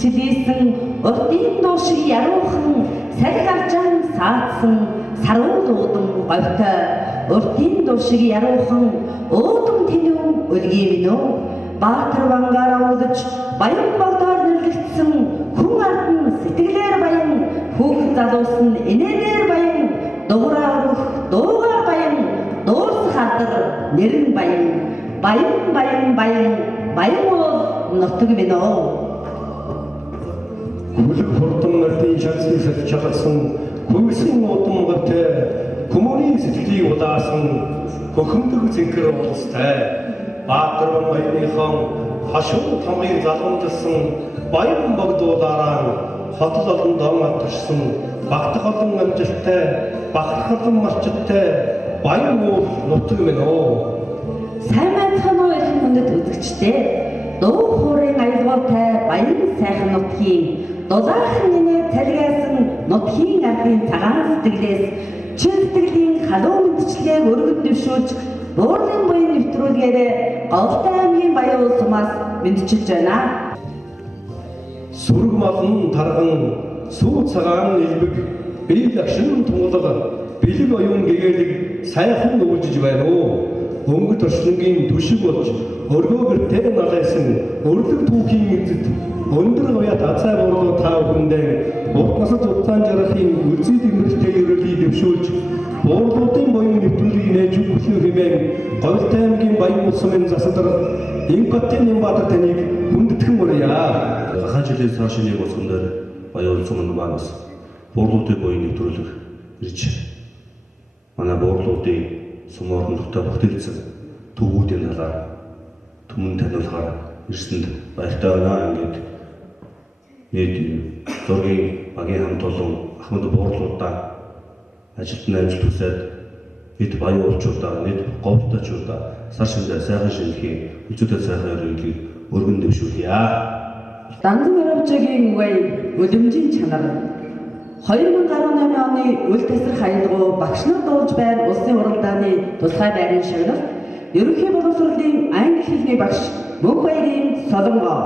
жилийсэн урдын дуу шиг яруухан салхи аржаан саадсан саруул уудан говьтой урдын дуу шиг яруухан уудам тэнүүн өлгий минь үү баатар вангаараа уулж баян богдоор нэрлэгдсэн хүн ард нь сэтгэлээр баян хүүхэд залуус нь инээлээр баян дуураа өрөх дуугаар баян дуурсах алдар нэрэн баян baynuul нутаг минь үү Гүлэг хурдан нартын шансыг сэлж чадсан хөвсөн удам говьтой хүмүүний сэтгэлийг удаасан хөхөмдөг зэнхэр уулстай баатар баяныхан хашуу тамгын залгамдсан баян богдуулаараа хотол олон доомод туршсан багтах олон амжилттай багтах олон марчиттай baynuul нутаг минь үү сайн байцгаана уу их хүндэт үзэгчдээ дуу хуурын аялгаутай баян сайхан нутгийн дулаахан нэмээ цалгайсан нутгийн ардын цагаан сэтгэлээс чин сэтгэлийн халуун мэдчлэгийг өргөд дэвшүүлж буурлын буян нэвтрүүлгээр Говьтой аймгийн Баян сумаас мэдчилж байна. Сүрэг малн тарган сүү цагаан илбэг бие ягшин тунгалга бэлэг оюун гэгээлэг сайхан өвлжиж байна уу өнгө төршлөнгийн түшиг болж өргөө гэртээ налайсан өрлөг түүхийн эзэд өндөр уяат азаа борлоо та бүхэндээ урт насад утаан жарахын үлзий дэмрэлтэй өрөөлийг дэвшүүлж буурлуудын буян нэвтрүүлгийг нээж өгөх хэмээн Говьтой аймгийн Баян сумын засалдар Импатын Нямбатар таныг хүндэтгэн мөрөё. Хаан жилийн цаашаа нэг усган дээр Баян сумын манаас буурлуудын буян нэвтрүүлэг ирж манай буурлуудын сум орноттой бүтээгдсэн төвүүдийн талаар түмэн таниулахаар ирсэнд баяртай байна. Ингээд нийт зургийн багийн хамт олон ахмад буурлуудаа ажилтны амжилт хүсээд нийт баяуулчуудаа нийт говьтойчуудаа сар шинээр сайхан шинэхийн үзүүдэд сайхан өрөөлийг өргөн дэвшүүлье. Дандан Европчгийн үгэй үлэмжийн чанар 2018 оны үл тасрах аялгау багш нар дуулж байна улсын уралдааны тусгай байрын шагналт ерөнхий боловсролын англи хэлний багш Мөнх баярын Солонгоо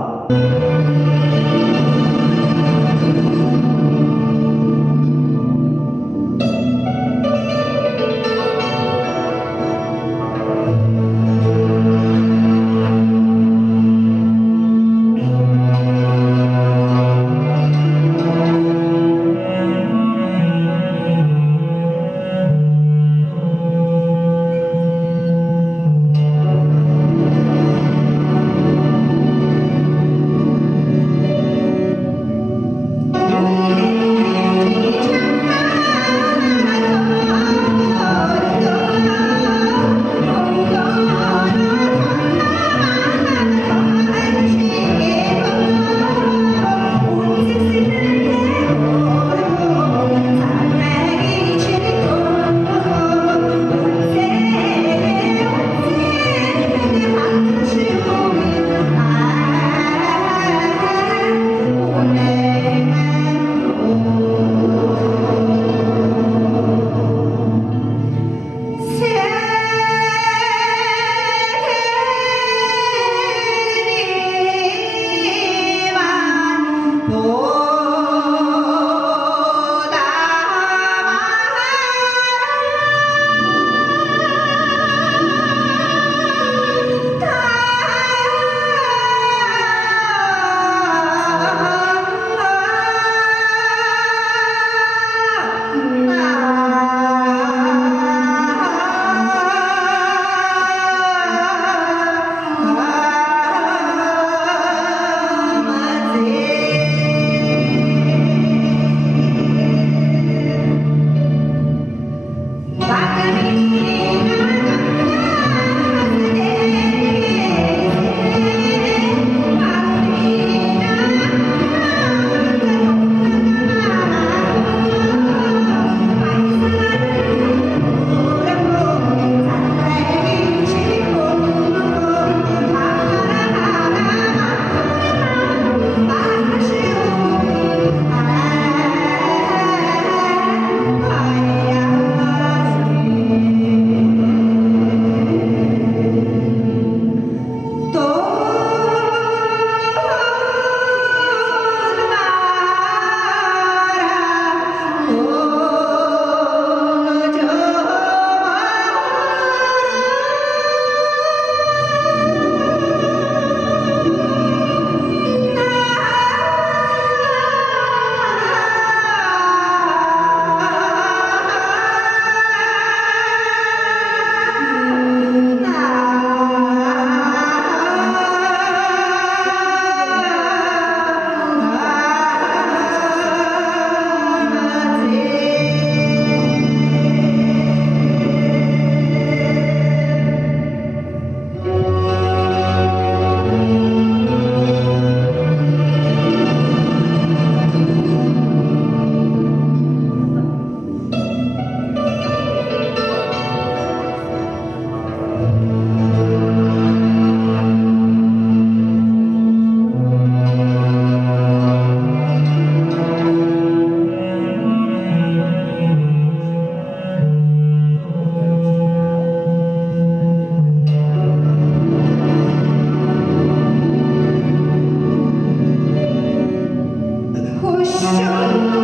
Байцгаана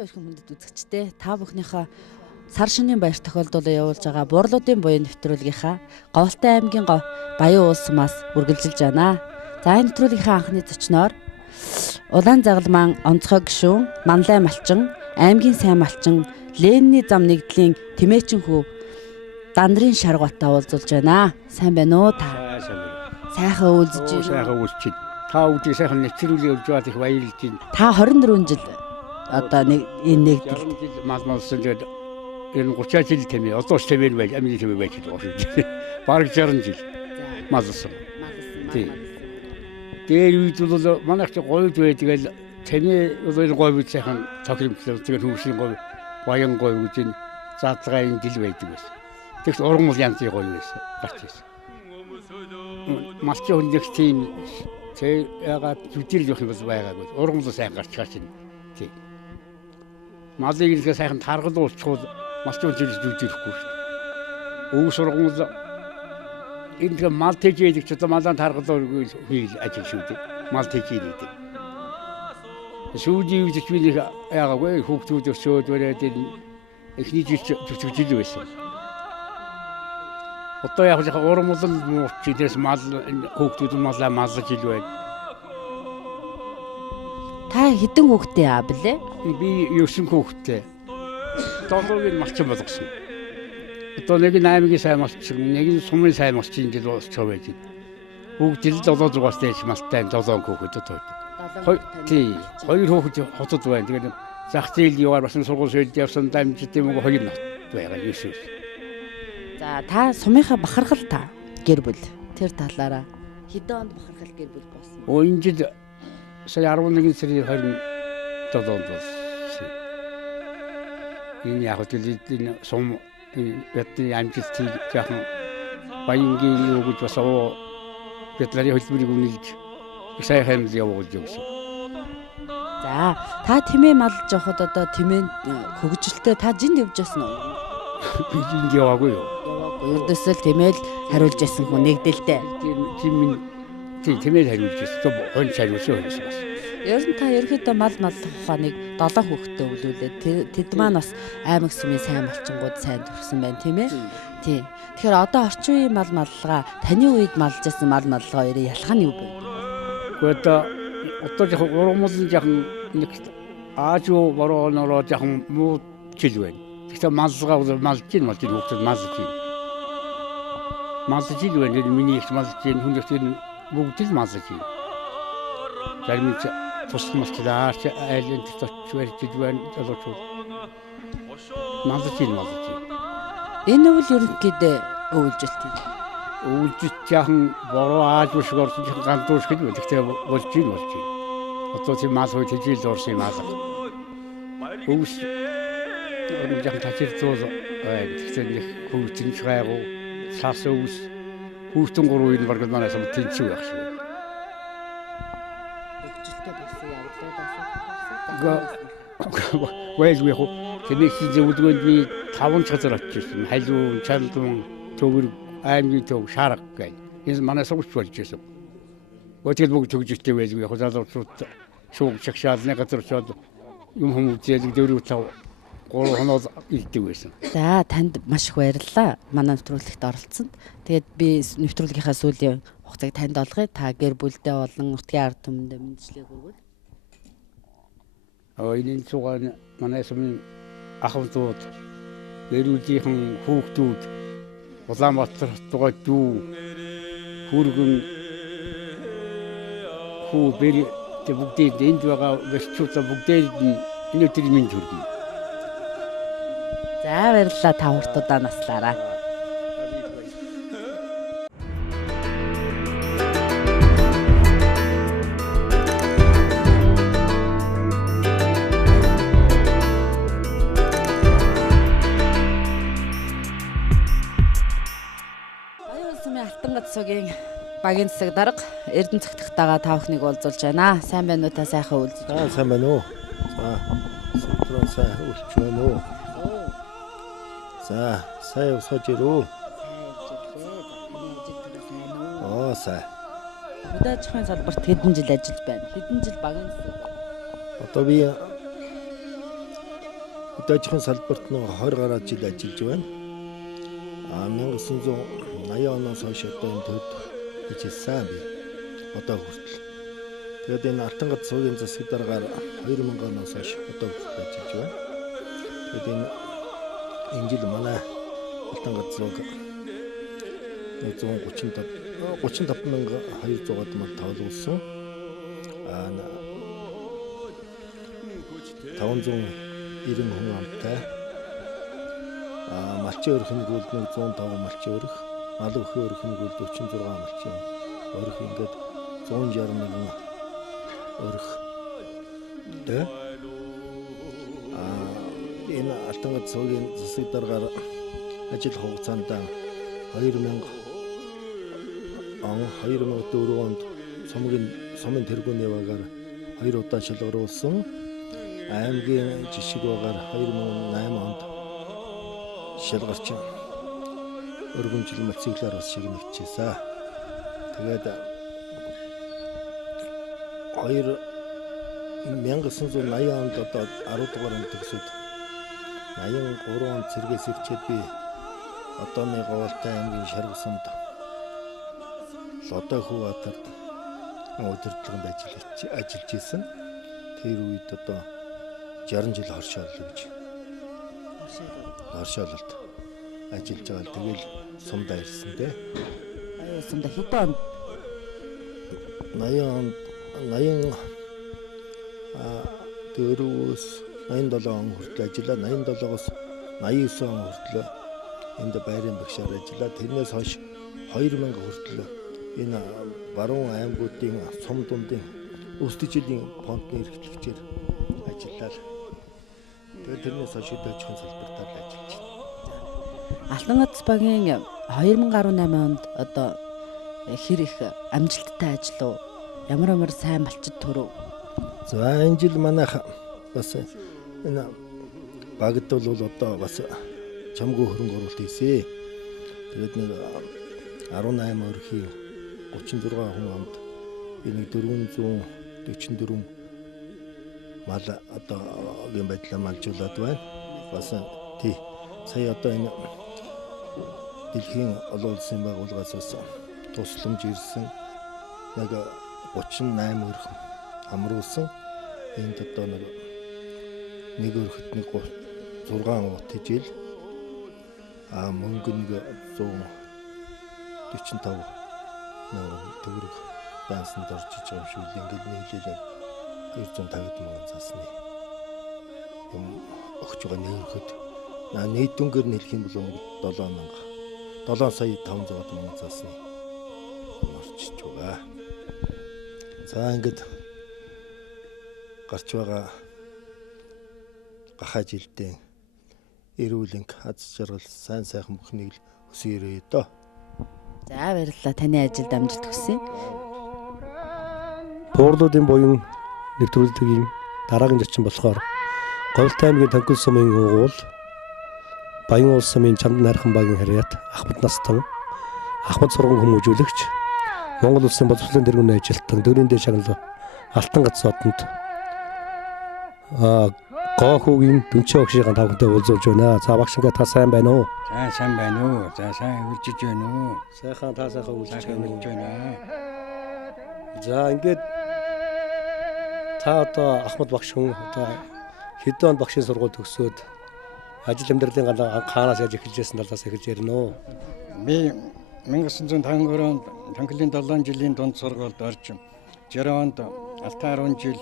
уу ирхэн хүндэт үзэгчдээ та бүхнийхээ сар шөнийн баяр тохиолдуулаад явуулж байгаа Бурлуудын буян нэвтрүүлгийнхаа Говьтай аймгийн Баян улс сумаас үргэлжилж байна. За энэ нэвтрүүлгийнхаа анхны зочноор Улаан загалмаан онцгой гишүүн, Манлай малчин, аймгийн сайн малчин, Ленины зам нэгдлийн тэмээчин хүү Дандрын Шаргатаа уулзуулж байна. Сайн байна уу та? Сайхан уулзж байна. Сайхан уулзч. Та бүгдийг сайхан нэвтрүүлэг явуулж байгаад их баярлж байна. Та 24 жил одоо нэг энэ нэгдэл мал малсан тэгээд энэ 30 жил тэмээ одоо ч тэмээ байж амны тэмээ байж байгаа. Бараг 60 жил малсан. Тийм. Тэр үед бол манайх ч говьд байдаг л тэмээ одоо энэ говьд сайхан тохиромжтой тэгээд хүмүүсийн говь баян говь гэж энэ заадлагын дил байдаг байсан. Тэгс уран мал янзын говь байсан. Гарч байсан. Малчин хүн нэг тийм тэр ягаад зүтгэл явах юм бол байгаагүй. Уран мал сайн гарч байгаа чинь. Тийм. Малыг ингээ сайхан таргалуулчихвал малчин зүйл зүтгэхгүй шүү дээ. Өвс уран мал энэ мал тэжээдэг ч одоо малаа таргалуулгүй хийл ажил шүү дээ. Мал тэжээдэг. Сүүлийн үед ч би нэг яагаагүй хүүхдүүд өсөөд бариад эхний жил зүтгэж байсан. Одоо яг л уран мал мууч дээрс мал хүүхдүүд малаа малж ил байна. Та хэдэн хүүхэдтэй аа блэ? Би 9 хүүхэдтэй. Долоогийн малчин болгосон. Одоо нэг нь аймгийн сайн малчин, нэг нь сумын сайн малчин гэж болчихоо байж байна. Бүгд л 7-6-аас дээш малтай 7 хүүхэд одоо. Тий. 2 хүүхэд хотод байна. Тэгээд зах зээл яваар бас сургууль шилд явсан дамжид юм уу 2 нот байгаа юусээс. За та сумынхаа бахархал та гэр бүл тэр талаараа хэдэн онд бахархал гэр бүл болсон? Оо энэ жил сая 11 сарын 27-нд болсон. Энэ яг л сум бидний амжилтыг яахан баянгийн юу гэж бас бидний хөдөлмөрийг үнэлж сайн хэмжээ явуулж өгсөн. За та тэмээ малж явахад одоо тэмээ хөгжилтэй та жинд явж байсан уу? Би жинд яваагүй юу? Яваагүй. Ердөөсөө тэмээл хариулж байсан хүн нэгдэлтэй. Тийм тэмээл хариулж байсан. Хонч хариулсан байсан бас. Ер нь та ерөөхдөө мал ухааныг 7 хүүхэдтэй өвлүүлээд тэд маань бас аймаг сумын сайн малчингууд сайн төрсөн байна тийм ээ. Тийм. Тэгэхээр одоо орчин үеийн мал маллага таны үед малж байсан мал маллага хоёрын ялгаа нь юу вэ? Одоо яг уран мал жоохон нэг ааж юу бороо жоохон муу жил байна. Гэхдээ маллага малж хүүхэд малж байна. Малж байна. Миний их малж байна. Хүн бүгд л малж байна. Зарим нь тусмалчлаа айлын төч барьж байна залуучууд. Малж байна. Энэ үйл ерөнхийдөө өвлжилт юм. Өвлжилт яхан бороо ааж биш орсон жоохон гандууш гэж байна. Гэхдээ болж байна. Одоо тийм мал хой тэжил орсон юм аа. Өвс orang yang tajir tu, kita ni hujan cakap, sasus, hujan koruin warga mana sama tinju asyik. Wajib aku, kini si jauh tu ni tawon cakap terus, halu, candung, togur аймгийн төв шарга гэх. Энэ манай сувч болж байсан. Өтгөл бүгд төгжөлтэй байлгүй яг залуучууд шууг чагшаалны газар очоод юм хүмүүс зээлэг 4-5 3 хоноод илдэг байсан. За танд маш их баярлалаа. Манай нэвтрүүлэгт оролцсонд. Тэгээд би нэвтрүүлгийнхаа сүүлийн хугацааг танд олгоё. Та гэр бүлдээ болон нутгийн ард түмэндээ мэндчлэг хүргүүл. Энэ цугаан манай сумын ахвдууд, эрүүлжийнхэн хүүхдүүд, Улаанбаатар хотгоо дүү, хүргэн хүү бэр бүгдээ энд байгаа гэрчүүдээ бүгдээ энэ өдрийн минь хүргэнэ. За баярлалаа та хүртудаа наслаараа. Алтангацгийн багийн засаг дарга Эрдэнэ цогтготойгоо та бүхнийг уулзуулж байна. Сайн байна уу та сайхан үйлч. Сайн байна уу. За сайн үйлч байна уу. За сайн усаж ирүү. Сайн. Удаа ажихын салбарт хэдэн жил ажиллаж байна? Хэдэн жил багийн засаг? Одоо би удаа ажихын салбарт 20 гаруй жил ажиллаж байна. 1980 оноос хойш одоо энэ төвд ажилласан би. Одоо хүртэл. Тэгээд энэ Алтангац цуугийн засаг дараагаар 2000 оноос хойш одоо хүртэл ажиллаж байна. Тэгээд энэ жил манай Алтангац цууг 35,200-д мал тоглуулсан. 590 хүн амтай. Малчин өрхөнд гүйл 105 малчин өрх, мал өхөө өрхөнд гүйл 46 малчин өрх, ингээд 161 өрх. Энэ Алтангац цуугийн засаг дараагаар ажил хугацаанд 2004 онд сумын тэргүүний багаар 2 удаа шалгаруулсан. Аймгийн жишг багаар 2008 онд шалгарч өргөмжлөн мотоциклаар бас шигнэгчээсэн. Тэгээд 1980 онд одоо 10 дугаар онд төгсөд 83 онд цэргээс ирчээд би одооны Говьалтай аймгийн Шаргал сумд Лодой Хөватарт удирдлаганд ажиллаж исэн. Тэр үед одоо 60 жил хоршооллоо гэж. Хоршоололт ажиллаж байгаа. Тэгэл сумдаа ирсэн дээ. Сумда хэдэн 80 дөрөвөөс 87 он хүртэл ажиллаа. 87-оос 89 он хүртэл энд байрын багшаар ажиллаа. Тэрнээс хойш 2000 хүртэл энэ баруун аймагуудын сум дундын өсдөжлийн фондны эрхлэгчээр ажиллаа. Тэгээд тэрнээс хойш өдөөжийн салбартаар ажиллаж байна. Алтангац багийн 2018 онд одоо хэр их амжилттай ажил уу? Ямар сайн малчид төрөв? За энэ жил манайх бас энэ багт бол одоо бас чамгүй хөрөнгө оруулалт хийсэн. Тэгээд нэг 18 өрхийн 36 хүн амд энэ 444 мал одоо ийм байдлаар малжуулаад байна. Бас тий сая одоо энэ дэлхийн олон улсын байгууллагаас бас тусламж ирсэн нэг 38 өрх амруулсан. Энд одоо нэг өрхөд нэг 6 ут хижээл мөнгө нэг 145 мянган төгрөг баансанд орж иж байгаа юм шиг ингээд нийлээд 250 мянган цаасны юм өгч байгаа нэрхэд нийт дүнгээр нь хэлэх юм бол 7 сая 500 мянган цаасны орчиж байгаа. За ингээд гарч байгаа гахаа жилдээ эрүүл энх аз жаргал сайн сайхан бүхнийг л хүсээрээ доо. За баярлалаа. Таны ажилд амжилт хүсье. Буурлуудын буян нэвтрүүлгийн дараагийн зочин болохоор Говьалтай аймгийн Танхил сумын угуул Баян улс сумын Чамд найрхан багийн харьяат Ахмад настан Ахмад сургууль хүмүүжүүлэгч, Монгол Улсын боловсролын тэргүүний ажилтан, дөрийн дэд шагнал Алтан гац одонд гоохуугийн дүнчээ багшийн тавхантай уулзуулж байна. За багш ингээ та сайн байна уу? За сайн байна уу? За сайн үржиж байна уу? Сайхан та сайхан үржиж байна. За ингээд та одоо Ахмад багш хүн одоо хэдэн онд багшийн сургууль төгсөөд ажил амьдралын хаанаас яаж эхэлжсэн талаас эхэлж ярина уу? Би 1953 онд Танхилын 7 жилийн дунд сургуульд орж 60 онд Алтан 10 жил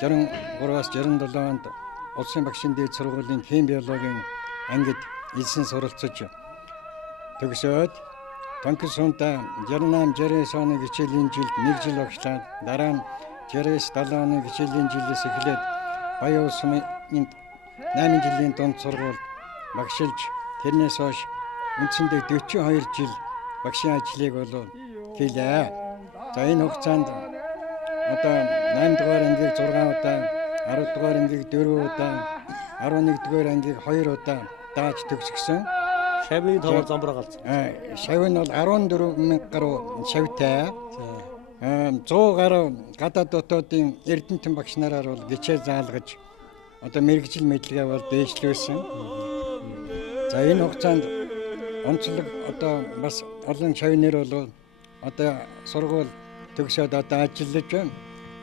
63-аас 67 онд Улсын багшийн дээд сургуулийн хим биологийн ангид элсэн суралцж төгсөөд Танхил сумда 68-69 оны хичээлийн жилд 1 жил багшлаад дараа нь 69-70 оны хичээлийн жилээс эхлээд Баян улсын 8 жилийн дунд сургуульд багшилж тэрнээс хойш үндсэндээ 42 жил багшийн ажлыг бол хийлээ. За энэ хугацаанд одоо 8 дугаар ангийг 6 удаа, 10 дугаар ангийг 4 удаа, 11 дугаар ангийг 2 удаа дааж төгсгсөн. Шавийн тавар замбраа галзсан. Шав нь бол 14,000 гаруй шавтай. 100 гаруй гадаад дотоодын эрдэмтэн багш нараар бол гичээ заалгаж одоо мэрэгжил мэдлэгээ бол дээшлүүлсэн. За энэ хугацаанд онцлог одоо бас олон шавнэр бол одоо сургууль төгсөөд одоо ажиллаж байна.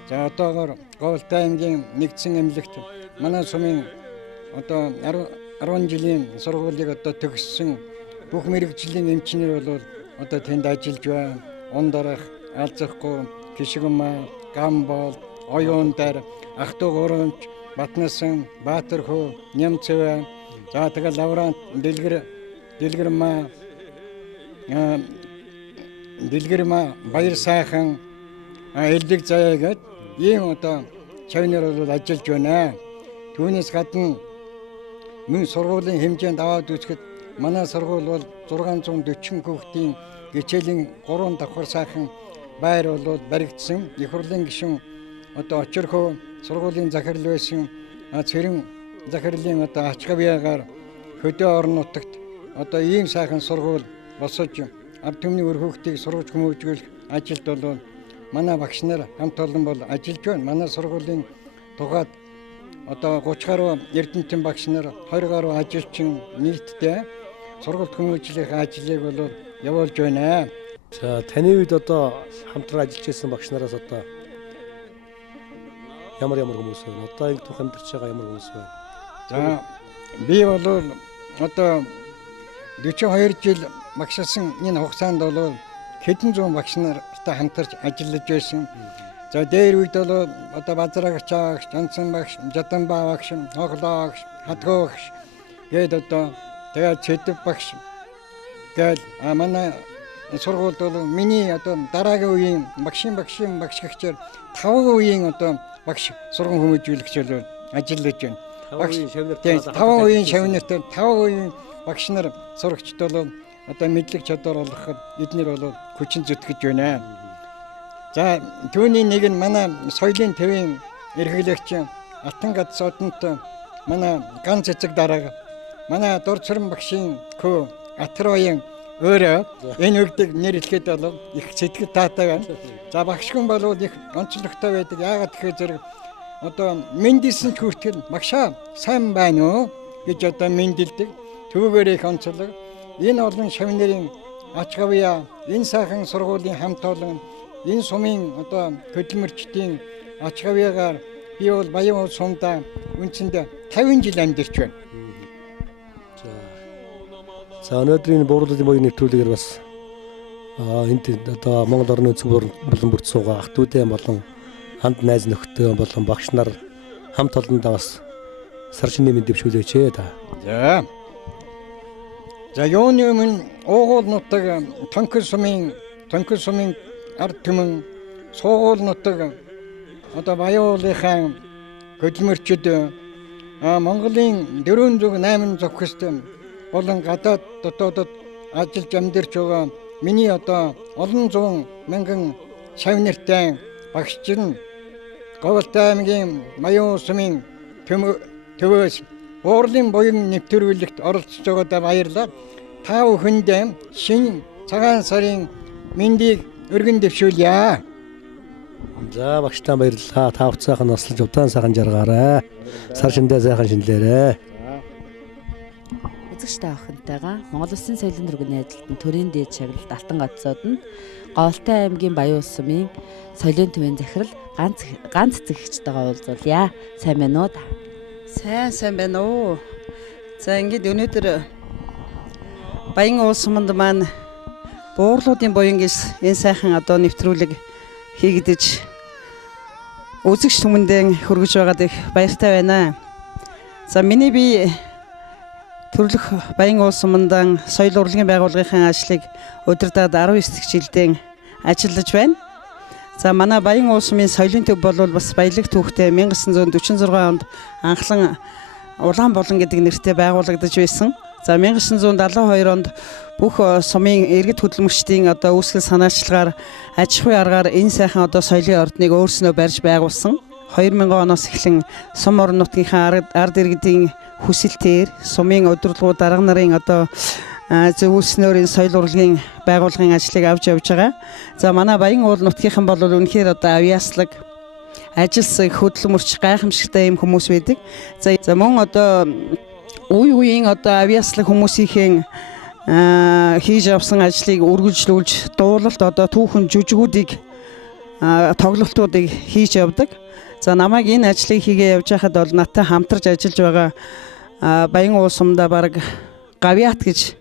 За одоогоор Говьтай аймгийн нэгдсэн эмнэлэгт манай сумын одоо 10 жилийн сургуулийг одоо төгссөн бүх мэрэгжлийн эмчнэр бол одоо тэнд ажиллаж байна. Ундарах, Алзахгүй, Гишгүмаа, Гамбол, Оюундар, Ахтуу гурамч, Батнасан, Баатархуу, Нямцэвэ, за тэгэл лаврант Дэлгэрмаа, Баяр сайхан, Элдэг заяа гээд ийм одоо шавнэр бол ажиллаж байна. Түүнээс гадна мөн сургуулийн хэмжээнд аваад үзэхэд манай сургууль бол 640 хүүхдийн хичээлийн 3 давхар сайхан байр бол баригдсан. Их хурлын гишүүн одоо очирхөө сургуулийн захирал байсан цэрэн захирлын одоо ач гавьяагаар хөдөө орон нутагт одоо ийм сайхан сургууль босож ард түмний өр хүүхдийг сургаж хүмүүжүүлэх ажилд бол манай багш нар хамт олон бол ажиллаж байна. Манай сургуулийн тухайд одоо 30 гаруй эрдэмтэн багш нар 20 гаруй ажилчин нийтдээ сургуульд хүмүүжлэх ажлыг бол явуулж байна. За таны үед одоо хамтран ажиллаж байсан багш нараас одоо ямар хүмүүс байна? Одоо ингэ түүх амьдарч байгаа ямар хүмүүс байна? За би бол одоо 42 жил багшилсан энэ хугацаанд бол хэдэн зуун багш нартай хамтарч ажиллаж байсан. За дээр үед бол одоо Базрагч багш, Жансан багш, Жаданбаа багш, Хоглоо багш, Хатгоо багш гээд одоо тэгээд Цэдэв багш гээд манай сургуульд бол миний одоо дараагийн үеийн багш гэгчээр 5 үеийн одоо багш сургууль хүмүүжүүлэгчээр ажиллаж байна. 5 үеийн шавнартай 5 үеийн багш нар сурагчд бол одоо мэдлэг чадвар олгоход эднэр бол хүчин зүтгэж байна. За түүний нэг нь манай соёлын төвийн эрхлэгч Алтан гац одонд манай ган цэцэг дарга манай дурцран багшийн хөө Атроян өөрөө энэ үгдэг нэрлэхэд бол их сэтгэл таатай байна. За багш хүн бол их онцлогтой байдаг. Яагаад гэхээр зэрэг одоо мэндэлсэн ч хүртэл багшаа сайн байна уу гэж одоо мэндэлдэг. Түүгээр их онцлог. Энэ олон шавнэрийн ач гавьяа, энэ сайхан сургуулийн хамт олон, энэ сумын одоо хөдөлмөрчдийн ач гавьяагаар би бол Баян сумда үндсэндээ 50 жил амьдарч байна. За өнөөдрийн бууруулалтын боёны нэвтрүүлгээр бас энд одоо Монгол орны өнцөг болон бүрд суугаа ах トゥ удай болон ханд найз нөхдөд болон багш нар хамт олондоо бас сар шинэ мэд дэвшүүлээч та. За юуны өмнө уугуул нутаг Танхил сумын ард түмэн суугуул нутаг одоо Баян уулынхаа хөдөлмөрчд Монголын 408 зөвхөст болон гадаад дотоодод ажиллаж амьдарч байгаа миний одоо олон зуун мянган шавнартай багшчин Говьтай аймгийн Баян сумын төвөөс уурлын буян нэвтрүүлэгт оролцож байгаадаа баярлалаа. Та бүхэндээ шинэ цагаан сарын мэндийг өргөн дэвшүүлье. За багштаа баярлалаа. Та бүхэн сайхан наслж удаан сайхан жаргаарай. Сар шиндээ сайхан шинлээрэй. Үзэгч та охинтойгоо Монгол Улсын соёлын тэргүүний ажилтан төрийн дээд шагналд Алтан гацсод нь Говьтай аймгийн Баян улс сумын соёлын төвийн захирал ганц зэгчтэйгээ уулзуулъя. Сайн байна уу? Сайн байна уу. За ингээд өнөөдөр Баян улс суманд маань буурлуудын буян гэж энэ сайхан одоо нэвтрүүлэг хийгдэж үзэгч түмэндээ хүргэж байгаад их баяртай байна. За миний би төрлөх Баян улс сумандан соёл урлагийн байгууллагын ажлыг удирдаад 19 жилдээ ажиллаж байна. За манай Баян улс сумын соёлын төв бол бас баялаг түүхтэй 1946 онд анхлан Улаанболон гэдэг нэртэй байгуулагдаж байсан. За 1972 онд бүх сумын иргэд хөдөлмөрчдийн одоо үүсгэл санаачлагаар аж ахуйн аргаар энэ сайхан одоо соёлын ордныг өөрснөө барьж байгуулсан. 2000 оноос эхлэн сум орон нутгийнхаа ард иргэдийн хүсэлтээр сумын удирдлагууд дарга нарын одоо зөвлөснөөр энэ соёл урлагийн байгууллагын ажлыг авч явж байгаа. За манай Баян уул нутгийнхан бол үнэхээр одоо авьяаслаг ажилсан хөдөлмөрч гайхамшигтай юм хүмүүс байдаг. За мөн одоо үеийн одоо авьяаслаг хүмүүсийн хийж авсан ажлыг үргэлжлүүлж дуулалт одоо түүхэн жүжигүүдийг тоглолтуудыг хийж явдаг. За намайг энэ ажлыг хийгээ явж байхад бол надтай хамтарч ажиллаж байгаа Баян улс сумда баг гавьяат гэж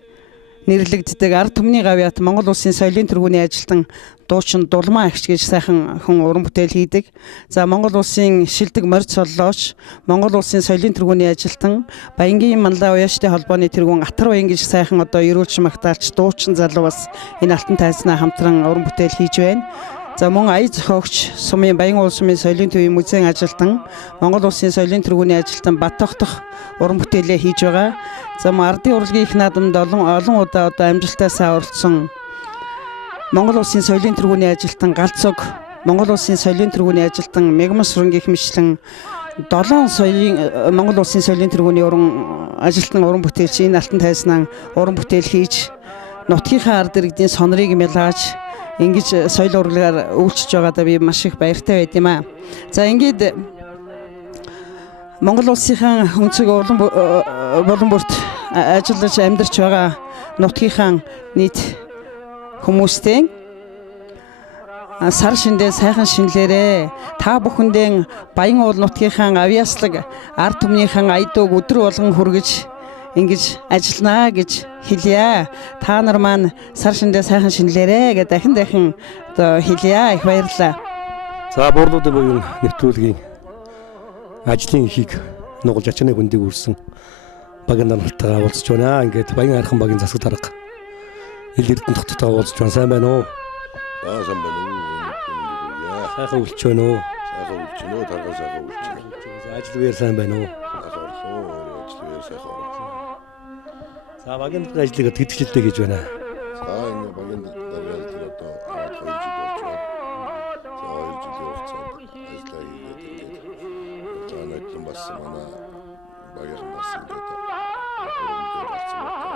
нэрлэгддэг ард түмний гавьяат Монгол улсын соёлын тэргүүний ажилтан дуучин Дулмаа агч гэж сайхан хүн уран бүтээл хийдэг. За Монгол улсын шилдэг морь цоллооч Монгол улсын соёлын тэргүүний ажилтан Баянгийн Манлай уяачтай холбооны тэргүүн Атар Баян гэж сайхан одоо ерөөлч магтаалч дуучин залуу бас энэ алтан тайзнаа хамтран уран бүтээл хийж байна. За мөн ая зохиогч сумын Баян улс сумын соёлын төвийн музейн ажилтан Монгол улсын соёлын тэргүүний ажилтан Бат тогтох уран бүтээлээ хийж байгаа. За мөн ардын урлагийн их наадамд олон удаа одоо амжилтаасаа оролцсон Монгол улсын соёлын тэргүүний ажилтан Галцог, Монгол улсын соёлын тэргүүний ажилтан Мегмас сүрэн гэх мэтлэн 7 Монгол улсын соёлын тэргүүний ажилтан уран бүтээлч энэ алтан тайзнаа уран бүтээл хийж нутгийнхаа ард иргэдийн сонрыг мэлгааж ингэж соёл урлагаар үйлчилж байгаадаа би маш их баяртай байд юм аа. За ингээд Монгол улсынхаа өнцөг болон бүрт ажиллаж амьдарч байгаа нутгийнхаа нийт хүмүүстэй сар шиндээ сайхан шинлээрээ та бүхэндээ Баян уул нутгийнхаа авьяаслаг ард түмнийхэн айдууг өдөр болгон хүргэж ингэж ажилланаа гэж хэлье. Та нар маань сар шиндээ сайхан шинлээрээ гэдэг дахин одоо хэлье. Их баярлалаа. За буурлуудын буюу нэвтрүүлгийн ажлын ихийг нугалж ачааны хүндийг үрсэн багийн нартайгаа уулзч байна. Ингээд Баян хайрхан багийн засаг дарга ил эрдэнэ тогтолтойгоо уулзч байна. Сайн байна уу? Сайн байна уу? Сайхан үлч байна уу? Сайхан үлч байна уу? Тарга сайхан үлч байна. Ажил үеэр сайн байна уу? Сайхан орлоо. Ажил үеэр сайхан орлоо. За багийн ажлыг тэтгэжлээ гэж байна. За энэ багийн дарга ажил одоо 2 жил болж байна. За 2 жилийн хугацаанд ажиллаа хийгээд ингээд за нэгэн бас манай багийн бас ингээд өрөмдөө болсон байна.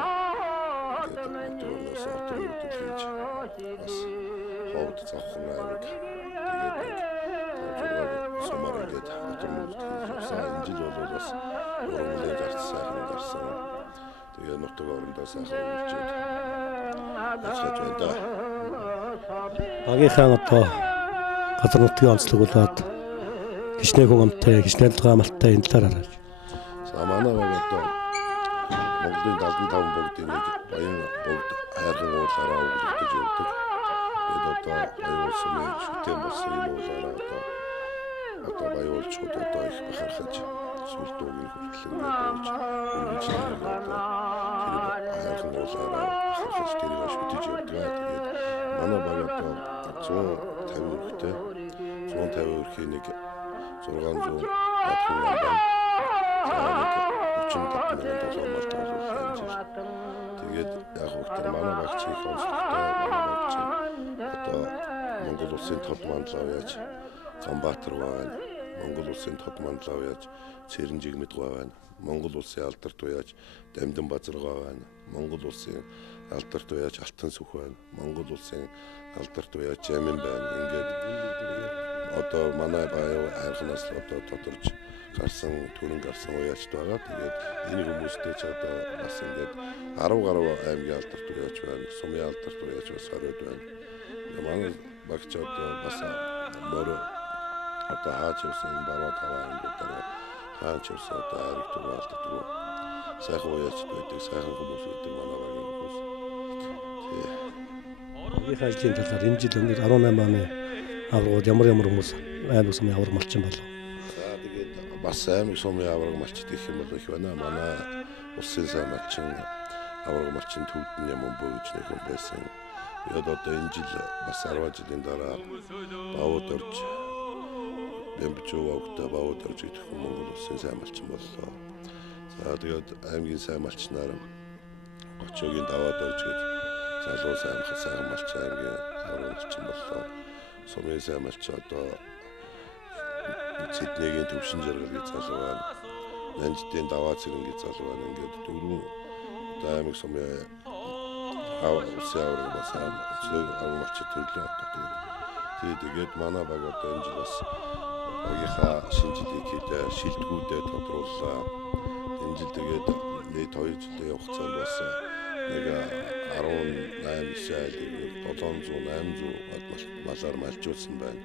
Тэгээд өдөрөөс өдөр хийж бас ховд цавхан аймаг тэгээд сумаар ингээд өдөрмөд хийсэн энэ жил бол бас өрөмдөө зарцсан гарсан. Тэгээд нутаг орондоо сайхан үйлчээд ажиллаж байна да. Багийнхаа одоо газар нутгийн онцлог болоод гişнээ хүн амтай, гişнээ алгаа амттай энэ талаар хараач. За манай баг одоо Монголын 75 богдын нэг Баян богд хайрхан уулаараа өгөгдөж явдаг. Тэгээд одоо Баян улс сумын шүтэн болсон энэ уулаараа одоо Баян улчууд одоо их бахархаж сүлд дуугийн хүртэл ингээд болж үнэнчнийг одоо хайрхан уулаараа бахархаж тэрийг шүтэж явдаг. Тэгээд манай баг одоо 150 өрхтэй 150 өрхийн нэг 600 батхан байна. За нэг 35 мянган доллар болоод тэгээд яг хөтөр манай багч их онцлогтой манай багч одоо Монгол улсын тод мандлаа яаж Ганбаатар байна. Монгол улсын тод мандлаа яаж Цэрэнжигмэд байна. Монгол улсын алдарт уяаж Дамдан Базаргаа байна. Монгол улсын алдарт уяач Алтан сүх байна. Монгол улсын алдарт уяач Жамин байна. Ингээд одоо манай баян хайрханаас одоо тодорч гарсан төрөн гарсан уяачд байгаа. Тэгээд энэ хүмүүстэй ч одоо бас ингээд 10 гаруй аймгийн алдарт уяач байна. Сумын алдарт уяач бас оройд байна. Манай багч одоо бас мөр одоо хаач явсан баруун таваа аймагуудаараа хаач явсан одоо ариг түрүү алдарт түрүү сайхан уяачд байдаг, сайхан хүмүүс байдаг манай багийн хүмүүс. Багийн хайлтын талаар энэ жил өнөр 18 оны аврагууд ямар хүмүүс аймаг сумын авраг малчин болов? За тэгээд бас аймаг сумын авраг малчд гэх юм бол их байна. Манай улсын сайн малчин авраг малчин төвдөн юм бөгж нэг хүн байсан. Тэгээд одоо энэ жил бас 10 жилийн дараа баууд орж Бэмбчүүгт баууд орж идэх хүн Монгол улсын сайн малчин боллоо. За тэгээд аймгийн сайн малчнаар Гочогийн даваад орж гээд залуу сайн малчин аймгийн авраг малчин боллоо. Сумын сайн малчин одоо Сиднейгийн төвшин жаргал гэж залуу байна. Нанждын даваа цэрэн гэж залуу байна. Ингээд дөрвөн одоо аймаг сумын улсын авраг бас авраг малчин төрлөө одоо тэгээд манай баг одоо энэ жил бас багийнхаа шинэ жилийн хийдэ шилдэгүүдээ тодрууллаа. Энэ жил тэгээд нийт 2 жилийн хугацаанд бас нэг 18 айлыг 700-800 малаар малжуулсан байна.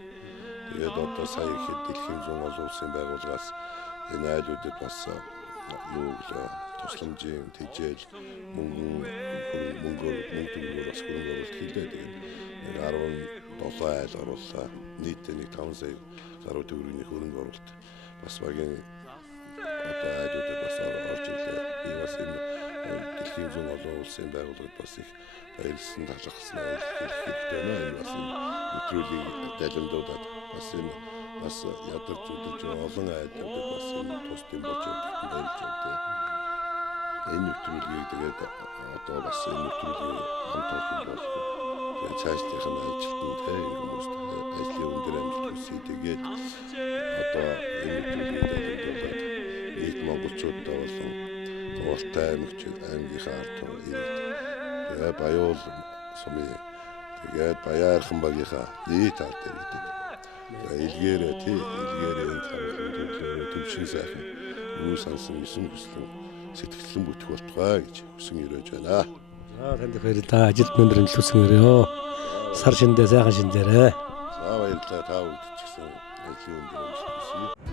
Тэгээд одоо сая ихэд дэлхийн 100 олон улсын байгууллагаас энэ айлуудад бас тусламжийн тэжээл мөнгөөр бас хөрөнгө оруулалт хийлээ. Тэгээд нэг 17 айл орууллаа. Нийтдээ нэг 5 сая гаруй төгрөгийн хөрөнгө оруулалт бас багийн одоо айлуудад бас орж ирлээ. Би бас энэ дэлхийн 100 олон улсын байгууллагад бас их баярлсан талархсан хэрэгтэй байна. Энэ бас энэ өдрөлийг далимдуудад бас энэ бас ядарч өдөрж олон айлуудад бас энэ тусдын болж явдаг байлж байна. Энэ өдрөлийг тэгээд одоо бас энэ өдрөлийг хамт олон болох. Тэгээд цаашдынх нь ажилтнууд энэ хүмүүст ажлын өндөр амжилт хүсье. Тэгээд одоо энэ өдрөлийг далимдуулаад нийт монголчуудаа болон Голтой аймгийнхаа ард ирээд тэгээд баяул сумын тэгээд баяархан багийнхаа нийт ард ирээд илгээрээ энэ төвшин сайхан юу сансан эсэн хүслэн сэтгэлэн бүтэх болтугай гэж хүсэн ирэж байна. За танд баярлалаа. Ажилд өндөр төлөвсөн өрөө. Сар шиндээ сайхан шиндээрээ. За баярлалаа. Та бүхэнд ч гэсэн ажлын өндөр амжилт хүсье.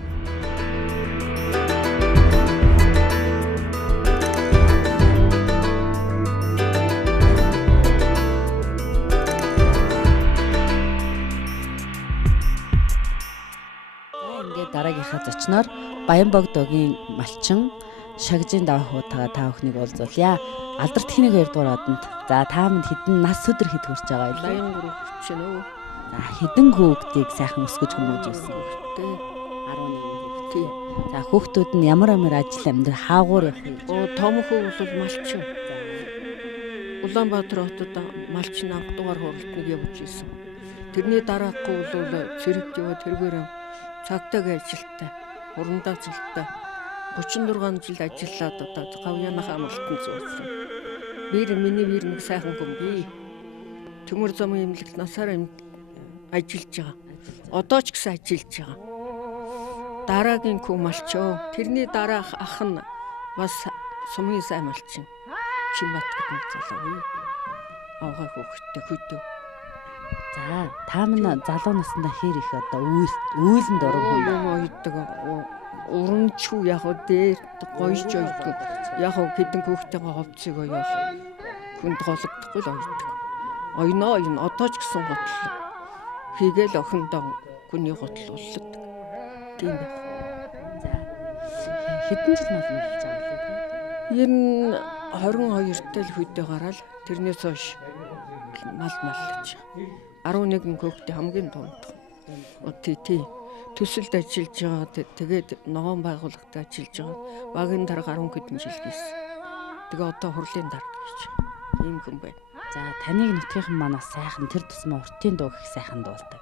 Дараагийнхаа зочноор Баянбогдогийн малчин Шагжийн даваа хуутагаа та бүхнийг уулзуулъя. Алдарт хэнийг 2 дугаар одонд. За та минь хэдэн нас өдөр хэд хүрч байгаа вэ? 83 хүрчэнэ үү. За хэдэн хүүхдийг сайхан өсгөж хүмүүжүүлсэн? 11 хүүхдээ. За хүүхдүүд нь ямар ажил амьдрал хаагуур явах юм? Том хүү бол малчин. Улаанбаатар хотод малчин 10 дугаар хуралдныг явуулж ирсэн. Тэрний дараагүй бол цэрэгт яваа тэргээр цагтаагийн ажилттай, урандаа ажилттай 36 жил ажиллаад одоо гавьяаны амралтанд суусан. Миний нэг сайхан хүн би. Төмөр замын эмнэлэгт насаараа ажиллаж байгаа. Одоо ч гэсэн ажиллаж байгаа. Дараагийн хүн малчоо. Тэрний дараах ах нь бас сумын сайн малчин. Чимбат гэдэг залуу. Авгаа хүүхэдтэй хөдөө. За та минь залуу наснда хэр их одоо үйлэнд орон хүн юм ойдог. Урамчгүй яг дээр гоёж ойдог. Яг хэдэн хүүхдтэйгээ ховцыг оёо. Хүнд гологдохгүй л ойдог. Ойноо одоо ч гэсэн готл. Хийгээл охиндоо хүний готл боллоо. Тийм байна. За хэдэн жил мал болж байгаа вэ? Ер нь 22-т л хөдөө гараад тэрнээс хойш мал маллаж. 11 хүүхдээ хамгийн дунд. Тий. Төсөлд ажиллаж байгаа. Тэгээд ногоон байгууллагад ажиллаж байгаа. Багийн дарга 10 хэдэн жил хийсэн. Тэгээ одоо хурлын дарга гэж. Ийм хүн байна. За таныг нутгийнхан манаас сайхан тэр тусмаа уртын дуу гэх сайхан дуулдаг.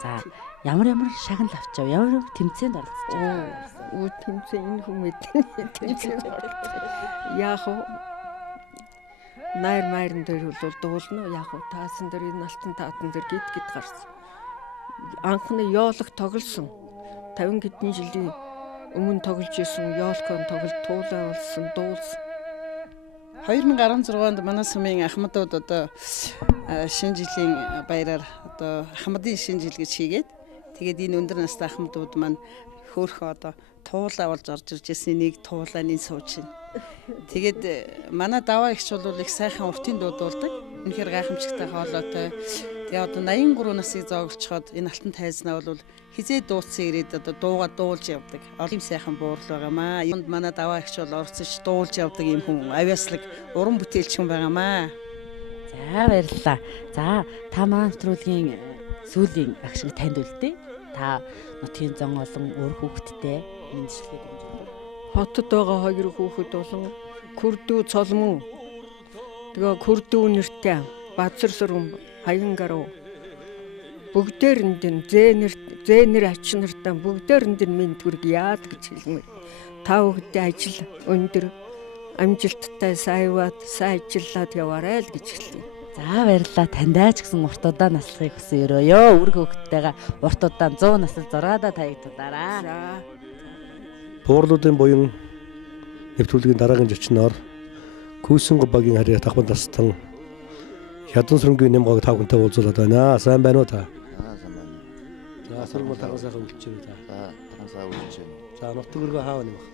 За ямар шагнал авчав? Ямар тэмцээнд оролцож байгаа? Тэмцээ энэ хүн мэдээ. Тэмцээнд оролцоо. Яг найр майрн дээр бол дуулна яг уу таасан дээр энэ алтан таатан дээр гид гарсан. Анхны ёолог тоглосон 50 хэдэн жилийн өмнө тоглож исэн ёолкон тоглолт туулаа болсон дуулсан. 2016 онд манай сумын ахмадууд одоо шинэ жилийн баяраар одоо ахмадын шинэ жил гэж хийгээд тэгээд энэ өндөр настай ахмадууд маань хөөхөө одоо туулаа болж орж ирж ирсэн нэг туулааны сууж байна. Тэгээд манай даваа ихч бол их сайхан уртын дуу дуулдаг. Үнэхээр гайхамшигтай хоолойтой. Тэгээд одоо 83 насыг зоогчход энэ алтан тайзнаа бол хизээ дууцсан ирээд одоо дууга дуулж явдаг. Олон сайхан буурал байгаамаа. Юунд манай даваа ихч бол орцож дуулж явдаг юм хүн. Авиаслаг уран бүтээлч хүн байгаамаа. За баярлалаа. За та маань нэвтрүүлгийн сүүлийн агшиг танд үлдээ. Та нутгийн зан олон өөр хүүхэдтэй мэдчилгээ дамжуулав. Хотод байгаа хоёр хүүхэд болон Күрдүү цолмон. Тэгээ Күрдүү нэртэй Баазар сүрэн Хаян гаруу. Бүгдээрэнд нь зээнэр ач нартай бүгдээрэнд нь минь түрг яад гэж хэлмээр. Та бүхэдээ ажил өндөр амжилттай сайваад сайн ажиллаад яваарай л гэж хэлсэн. За баярлалаа. Тандаа ч гэсэн уртудаа наслахыг хүсэн өрөөё. Үр хөвгтэйгээ уртудаа 100 насл зургаадаа таягдуулаараа. За. Буурлуудын буян нэвтрүүлгийн дараагийн зочноор Күүсэн багийн харьяа давхан тастан Хятад сүрэнгийн нэмгог тав хүнтэй уулзуулаад байна. Сайн байна уу та? Сайн байна. За сүрэн тагын сайхан үлдчихэв та. За тагын сайхан үлдчихэв. За нутаг өргөө хаав нэмэх.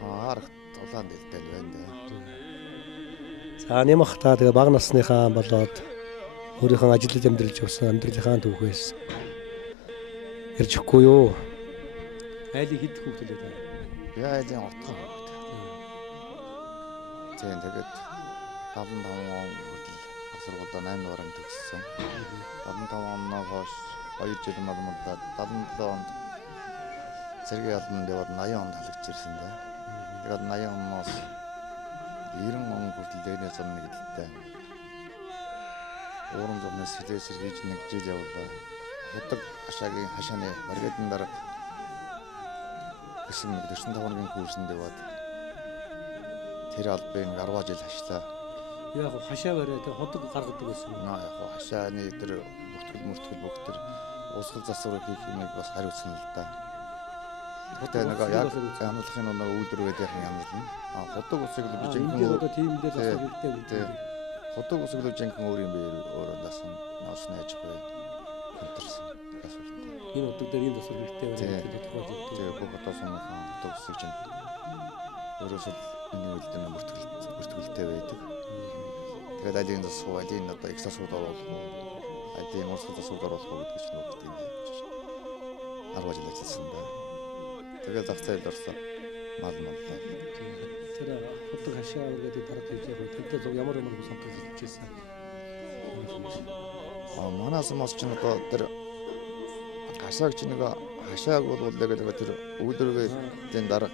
Харах улаан дэлтэл байна дээ. За нэмэх та тэгээ бага насныхаа болоод өөрийнхөө ажилд амьдралж явсан амьдралынхаа түүхээс ярьж өгөхгүй юу? Айлын хэд хүүхдтэй та? Би айлын отгоо хүүхэд. Тэгээд 75 он хүртэл сургуульд 8 дугаар төгссөн. 75 оноос хойш 2 жил мадмуудад 77 онд цэргийн албанд яваад 80 онд халагдж ирсэн дээ. Тэгээд 80 оноос 90 он хүртэл дээрээ зам нэгэлтэй. Ууран зурнаас сэргийж нэг жил явлаа. Худаг хашаагийн хашааны маргадан дараа гэсэн нэг 45 хоногийн курсэнд яваад тэр албыг 10 жил хашлаа. Яг хашаа барай тэг худаг гаргадаг байсан юм. Яг хашааны тэр бүртгэл бүх тэр уусгал засвар хийх юмыг бас хариуцсан л да. Тэгтээ нэг яг амлахын нэг үйлдвэр байдаг юм амлна. Худаг усыг л бижинхэн одоо тийм дээр бас хэрэгтэй. Худаг усыг л бижинхэн өөр юм бэ өөрөө дасан наасны аж ахуй хөнтөрсөн. Энэ удаг дээр юм засвар хэрэгтэй байна гэдэг тодорхой. Тэгээ бүх одоо сумхан худаг усыг чинь өөрөөсөө энэ үйлдвэрийн бүртгэлтэй байдаг. Тэгээд алийг засвар, алийг одоо их засвар оруулах уу, алийг уусгал засвар оруулах уу гэдэг чинь бүгд юм. 10 жил ажилласан байна. Тэгээд зах зээл орсон мал. Тэр худаг хашаа гэдэг дараа тийж яг тэдгээр ямар самтал хийжсэн. Манаас мос ч одоо тэр хашааг ч нэг хашааг бол яг тэр үйлдвэрийн тэн дараа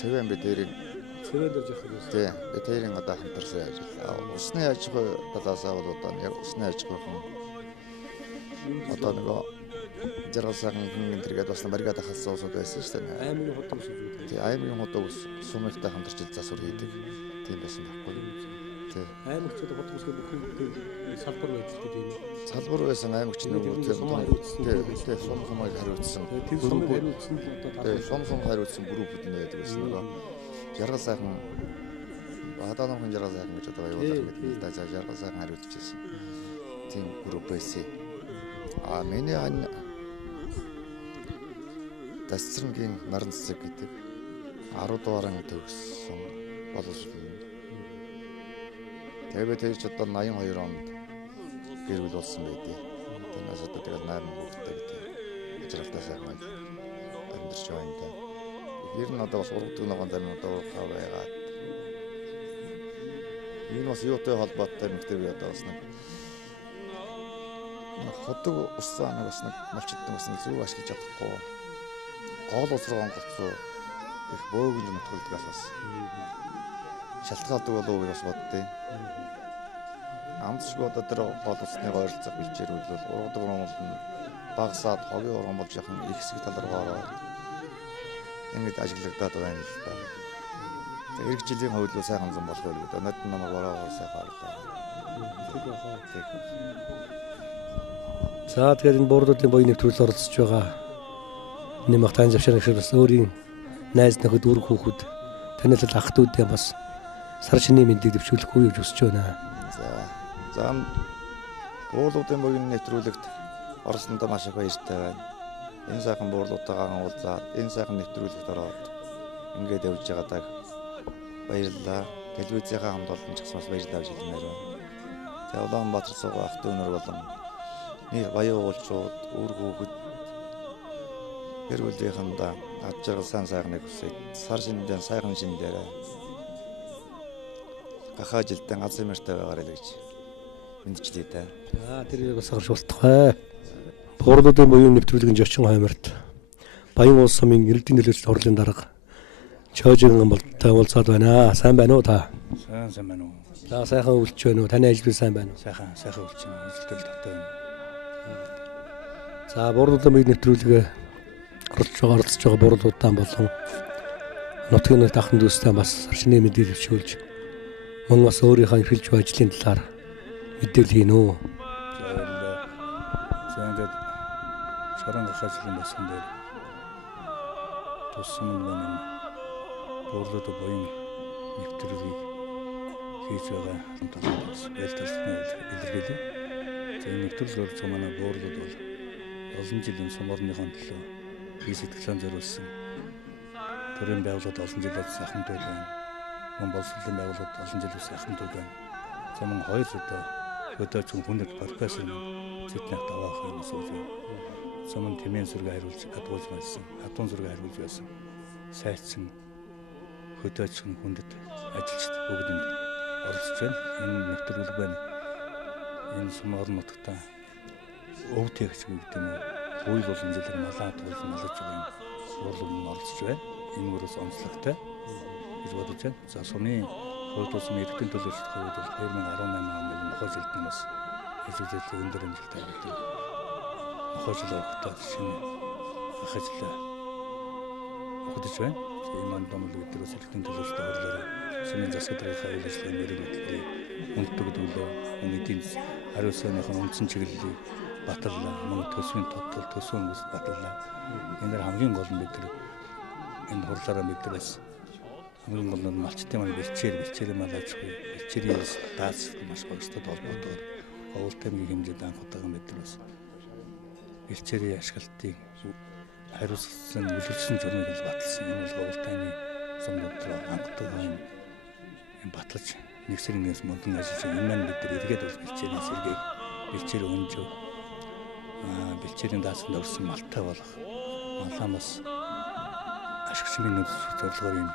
сэвэн бэ дээр сэвэн дээр жах юм. Тий, тэрийн одоо хамтарсан ажил. Усны аж ахуй талаасаа бол одоо яг усны аж ахуй хүн одоо нэг жаргалсан хүн тэргээд бас бригад хассан усуд байсан шүү дээ. Аймгийн худаг ус. Тий, аймгийн худаг ус сумынхтай хамтарч засвар хийдэг. Тийм байсан байхгүй. Тий. Аймагчд худаг ус бүхэн салбар байдал гэдэг юм. Салбар байсан аймагч нэг үү. Тий, сум хариуцсан. Тэр сум хариуцсан л одоо сум хариуцсан группуд нь байдаг гэсэн нэг жаргал сайхан бадаанхан жаргал сайхан гэж одоо явуулах гэдэг л да жаргал сайхан хариуцчихсан. Тийм групп байсан. Миний ань Дасцрангийн наран цэцэг гэдэг 10 дугааран төгссөн боловсрол. Тэгээд тэрч одоо 82 онд гэр бүл болсон байдیں۔ Тэрнээс одоо тэгээд 8 хүүхэдтэй гэдэг ажралтаа сайхан амьдарч байна да. Ер нь одоо бас ургадаг ногоон зарим одоо ургахаа байгаад. Энэ бас юутай холбоотой юм гэдэг одоо бас нэг худаг усаа нэг бас нэг малчдсан бас нэг зөв ашиглаж чадахгүй. Гол ус руу онголцоо их бөөгөнд нутгуулдагаас бас шалтгаалдаг болов уу гэж бас боддیں۔ Амтшгүй одоо тэр гол усны ойролцоох бэлчээр бол ургадаг ногоон нь багасаад хогийн урган болж яхан их хэсэг тал руу ороод ингэж ажиглагдаад байна л да. эх жилийн хувьд сайхан зам болох байлгүй. Надад намайг бараагаар сайхан орлоо. За тэгэхээр энэ буурлуудын буян нэвтрүүлэлд оролцож байгаа нэмэх тань завшааны гэрээс өөрийн найз нөхөд үр хүүхэд танилцал ах дүүдээ бас сар шинийн мэндийг дэвшүүлэх үе гэж хүсэж байна. За буурлуудын буян нэвтрүүлэгт орсондоо маш их баяртай байна. Энэ сайхан буурлуудтайгаа уулзаад энэ сайхан нэвтрүүлэгт ороод ингээд явж байгаадаа баярлалаа. Телевизийнхаа хамт олон ч бас баярлалаа гэж хэлмээр байна. Тэгээ Улаанбаатар суугаа ах дүүнэр болон баян уулзууд үр хүүхэд гэр бүлийнхандаа аж аргал сайхныг хүсэж сар шиндээ сайхан шиндээрээ гахаа жилдээ аз эмэртэй байгаарай л гэж мэдчихлээ та. За тэр бас харшуултах. Буурлуудын буян нэвтрүүлгийн зочин хаймарт Баян улс сумын иргэдийн нөлөөс хурлын дарга Чожиган амбалтай уулзаад байна. Сайн байна уу та? Сайн байна уу? За сайхан үйлч байна уу? Таны ажил сайн байна уу? Сайхан үйлч байна. Ажилтнал тавтай байна. За буурлуудын буян нэвтрүүлгээ оролцож байгаа буурлуудаа болон нутгийн дахин дүүстэй бас шинэ мэдээлэл өвчүүлж мөн бас өөрийнхөө эрхэлж буй ажлын талаар мэдээлэл хийнэ үү? За ингээд шорон гахажлын басан дээр туссан байна. Буурлуудын буян нэвтрүүлгийг хийж байгаа хамтлагаас байлталсан илэрхийлээ. За энэ нэвтрүүлгээр зөв манай буурлууд бол олон жилийн суморныхон төлөө бие сэтгэлэн зориулсан төрийн байгууллагууд олон жил ажилласан ахмадууд байна. Мөн боловсролын байгууллагууд олон жил ажилласан ахмадууд байна. За мөн хоёр өдөөч хүндэт профессор зэтнах даваах юм сууж байна. За мөн тэмээн сүргээ хариулж гадууж байсан, хатуун сүргээ хариулж байсан. Сайцсан хөдөөч хүндэт ажилчид бүгдэнд оролцож байна. Энэ нэвтрүүлэг байна. Энэ сумор нутагта өв тэгч гэдэг юм уу? Хууль уламжлалыг малаад малж байгаа буурлууд оролцож байна. Энэ өрөөс онцлогтой гэж бодож байна. За сумын хувьд бас иргэдийн төлөөлөлт хувьд бол 2018 оны нохой жилдээ бас ажиллаж өндөр амжилттай байдаг. Нохой жил өгөхөд шинэ ахирлаа өгдөж байна. Энэ мандамл гэдэг бас иргэдийн төлөөлөлт хурлаараа сумын засаг даргын үйл ажиллагааны мөрөг хөтөлбөрийг хүндэтгдүүлээ. Эдийн хариу сайхныхын үндсэн чиглэлийг батлаа. Мөн төсвийн тодтол төсвийн үс батлаа. Энэ хамгийн гол нь бид энэ хурлаараа бид бас хамгийн гол нь малчтын маань бэлчээр малаж буй бэлчээрийн даас маш багцтай толгоотойгоор овол тэмгийн хэмжээнд анх удаага бид бас бэлчээрийн ашиглалтыг хариуцсан үлгэрсэн журмыг л баталсан. Энэ бол овол таймын сумнуудаа анх удаага юм баталж нэг сэрэнгээс модон ажиллаж энэ маань бид эргээд бол бэлчээрийн сэргийг бэлчээр өнжөө бэлчээрийн даасанд өрсөн малтай болох малаамас ашигчмын нөөц зорилгоор юм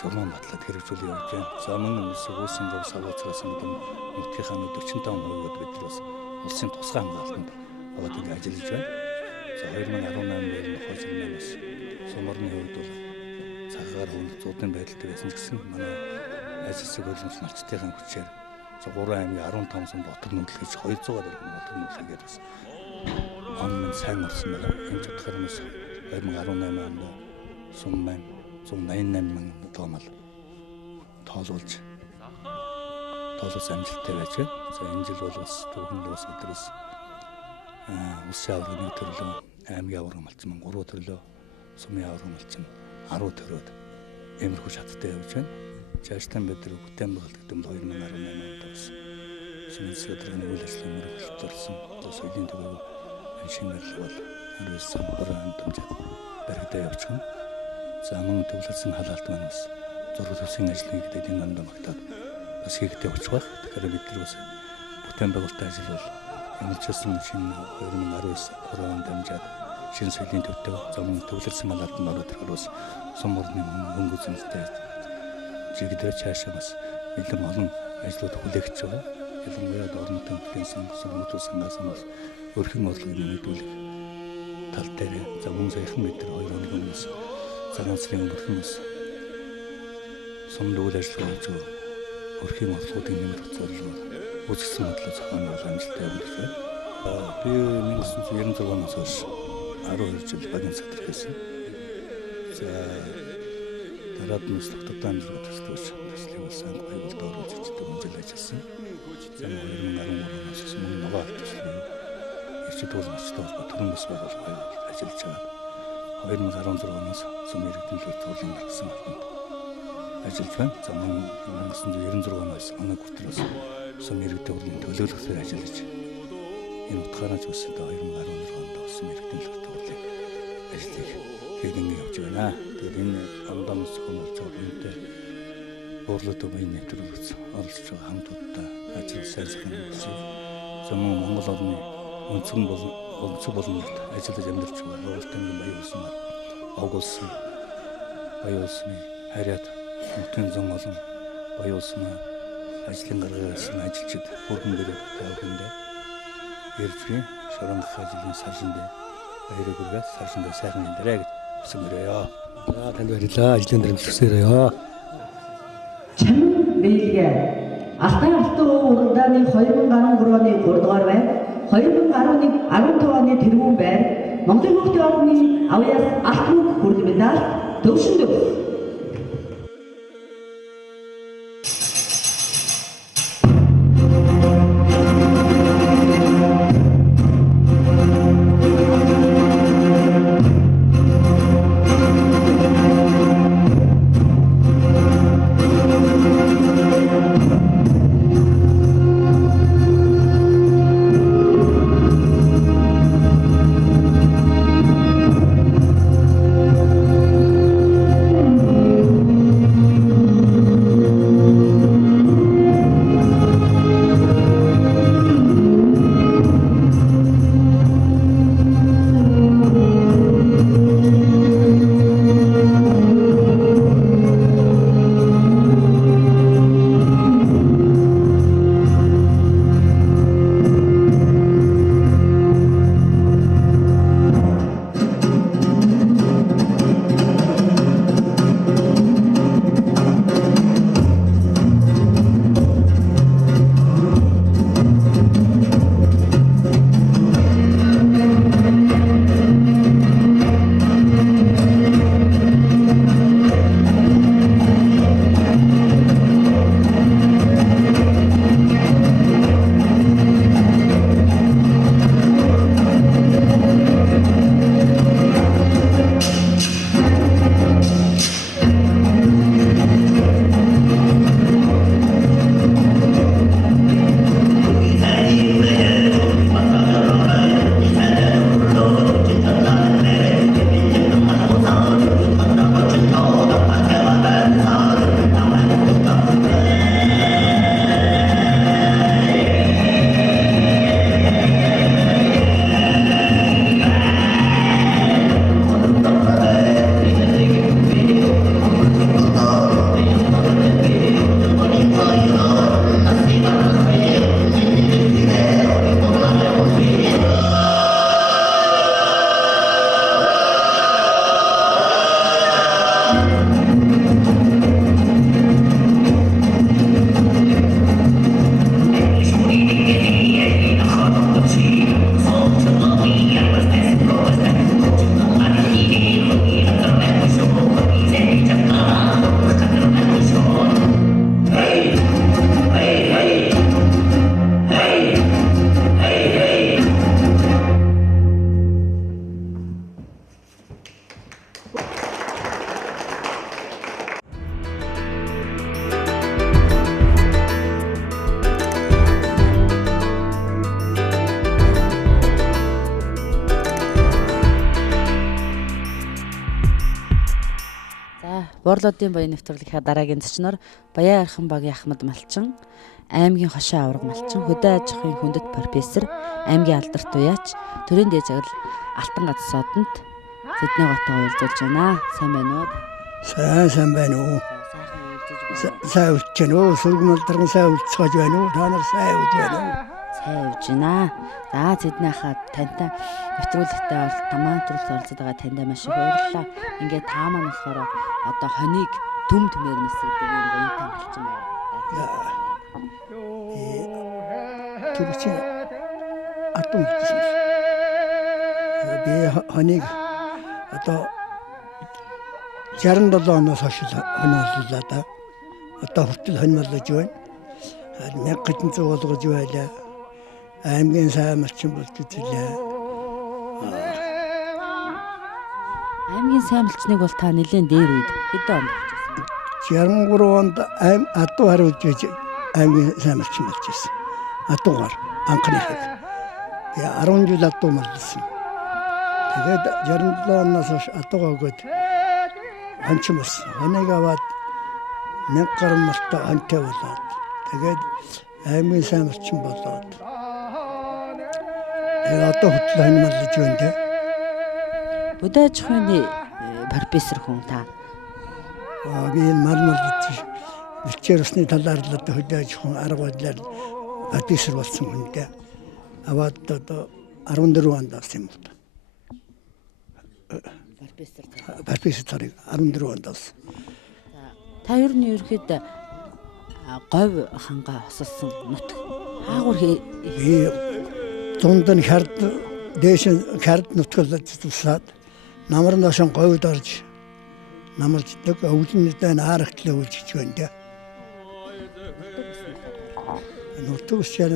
журман батлаад хэрэгжүүлж явж байна. За мөн үүсэн гол салууцраас мэдэн нутгийнхаа 45% бид бас улсын тусгай хамгаалтанд аваад ингэ ажиллаж байна. За 2018 оны нохой жилээс суморны хувьд бол цагаар хүнд зуудын байдалтай байсан ч гэсэн манай ажилласан хөлөмж малчтайхан хүчээр 3 аймгийн 15 сум дотор нөлөөлж гэж 200 гаруй дотор нөлөөлгээд бас он сайн орсон байна. Энэ утгаар нь 2018 онд сум маань 188 мянган тонн тоолуулж амжилттай байж байна. За энэ жил бол бас түүхэнд бас өдрөөс улсын аваргын төрлөө аймгийн аварга малчин 3 төрлөө сумын аварга малчин 10 төрөөд эмэрхүү шаттай явж байна. Жаштан бид бүтээн байгуулалт гэдэг 2018 онд бас сумын сэдвэрийн үйл ажиллагааны мөрөглөлт орсон. Соёлын төвөөр шинэ барилга бол хариуцсан хорон дамжаад баригдаа явж байна. За мөн төвлөрсөн халаалт маань бас зураг төсвийн ажлыг гэдэг энэ онд магтаад бас хийгдэж явж байгаа. Тэгэхээр бид нар бас бүтээн байгуулалтын ажил бол ямарчсан шинэ 2019 хорон дамжаад шинэ соёлын төвтэй замун төвлөрсөн халаалтанд ороод ирэхээр бас сум орны хөнгө зэнтэй жигдэж цаашаа бас бэлэн олон ажлууд хүлээгдэж байгаа. Ялангуяа орон нутгийн сумын сангаас бас өрхөн орлогыг нэмэгдүүлэх тал дээр за мөн саяхан бид 2 хоногийн өмнөөс цагаан сарын өрхөн бас сумд үйл ажиллагаа хийж өрхийн орлогуудыг нэмэгдүүлэх зорилгоор үзэгдсэн бодлоо зохион амжилттай явуулж байна. Би 1996 оноос хойш 12 жил багийн садар хийсэн. За Дараад нь тогтогдсон амжилт төслөөс төслийг болсон баярлалт оруулж ирдэг хэмжээл ажилласан. За 2013 оноос мөн нөгөө төслийн эрчим туулгачтай холбоо төрийн бас байгууллага ажиллаж байгаа. 2016 оноос зам иргэдийн төлөвлөлт гаргасан албанд ажиллаж байна. За 1996 оноос манай бүртээс зам иргэдийн төлөвлөлтөөр ажиллаж энэ утгаараа ч бас 2016 онд болсон иргэдийн төлөвлөлтөөр ажлыг хийгэн явж байна. Тэгэхээр энэ амдамс хүмүүс зөвхөнтэй буурлуудын баян нэвтрүүлэгт оролцож байгаа хамтуудаа ажил сайжрах нь хүсье. За Монгол орны онцгой боломжтой ажиллаж амьдарч байгаа Улсын баян улсын ог улсын баян улсны харьяат нутгийн зам олон баян улсын ажлын гаргасан ажилчид бүрэн бэрэг тавхиндээ ярьжгийн шоронгох ажлын саршинд баярыг хүргээс саршинд сайхан амьдраа гэж хүсэмээрээ. За танд баярлалаа. Ажлын дээр хүсээрээ. Чамин биелгээ Алтай алтан уурдааны 2013 оны 3 дугаар байр 2015 оны тэргүүн байр Монголын хүүхдийн орны авьяас алт мөнх хүрэл медаль төвшин дэв. Буурлуудын баян нэвтрүүлгийнхаа дараагийн зочноор Баян Архан багийн Ахмад Малчин, аймгийн хошин авраг Малчин, хөдөө аж ахуйн хүндэт профессор, аймгийн алдарт уяач, төрийн дээд загвар Алтан гац содонд Сэдний готоо уулзуулж байна. Сайн байна уу? Сайн байна уу? Сайн үлдэж байна уу? Сүргэмэлдэрэн сайн үлдсэж байна уу? Та нар сайн үлдэж байна уу? Сайн үлдэж байна. За Сэдний хаа тантай нэвтрүүлэгтээ тамаа төрөлд оролцоод байгаа таньдаа маш их баярлалаа. Ингээд та маань болохоор одоо хоныг төм төмөр нэсгдэг юм баянтай болчихсон байна. Түгч атом хийсэн. Би хоныг одоо 67 оноос хойш хоньмоллоо да. Одоо хүртэл хоньмолж байна. 1900 болгож байлаа. Аймгийн сайн малчин болж үзлээ. Аймгийн сайн малчныг бол та нэлээд дээр үед хэдэн онд авчихсан? 63 онд адуу хариулж аймгийн сайн малчин болж ирсэн. Адуугаар анхныхыг. Би 10 жил адуу маллсан. Тэгээд 67 оноос хойш адуугаа өгөөд хончин болсон. Хоныг аваад 1000 гаруй малтай хонтой болоод тэгээд аймгийн сайн малчин болоод одоо хөтлөө хоньмолж байна те. Хөдөө аж ахуйны профессор хүн та. Би малмалж бичээр усны талаар л одоо хөдөө аж ахуйн арга барилаар профессор болсон хүн те. Аваад одоо 14 онд авсан юм бол. Профессор тарыг 14 онд авсан. Та ер нь ерөөд говь хангаа хосолсон нутг хаагур би дунд нь хард дээш хард нутгалж тусаад намар ношон говьд орж намарчдаг өвлөнөдөө аарахтлаа үлжиж байна те. Нутг усчаар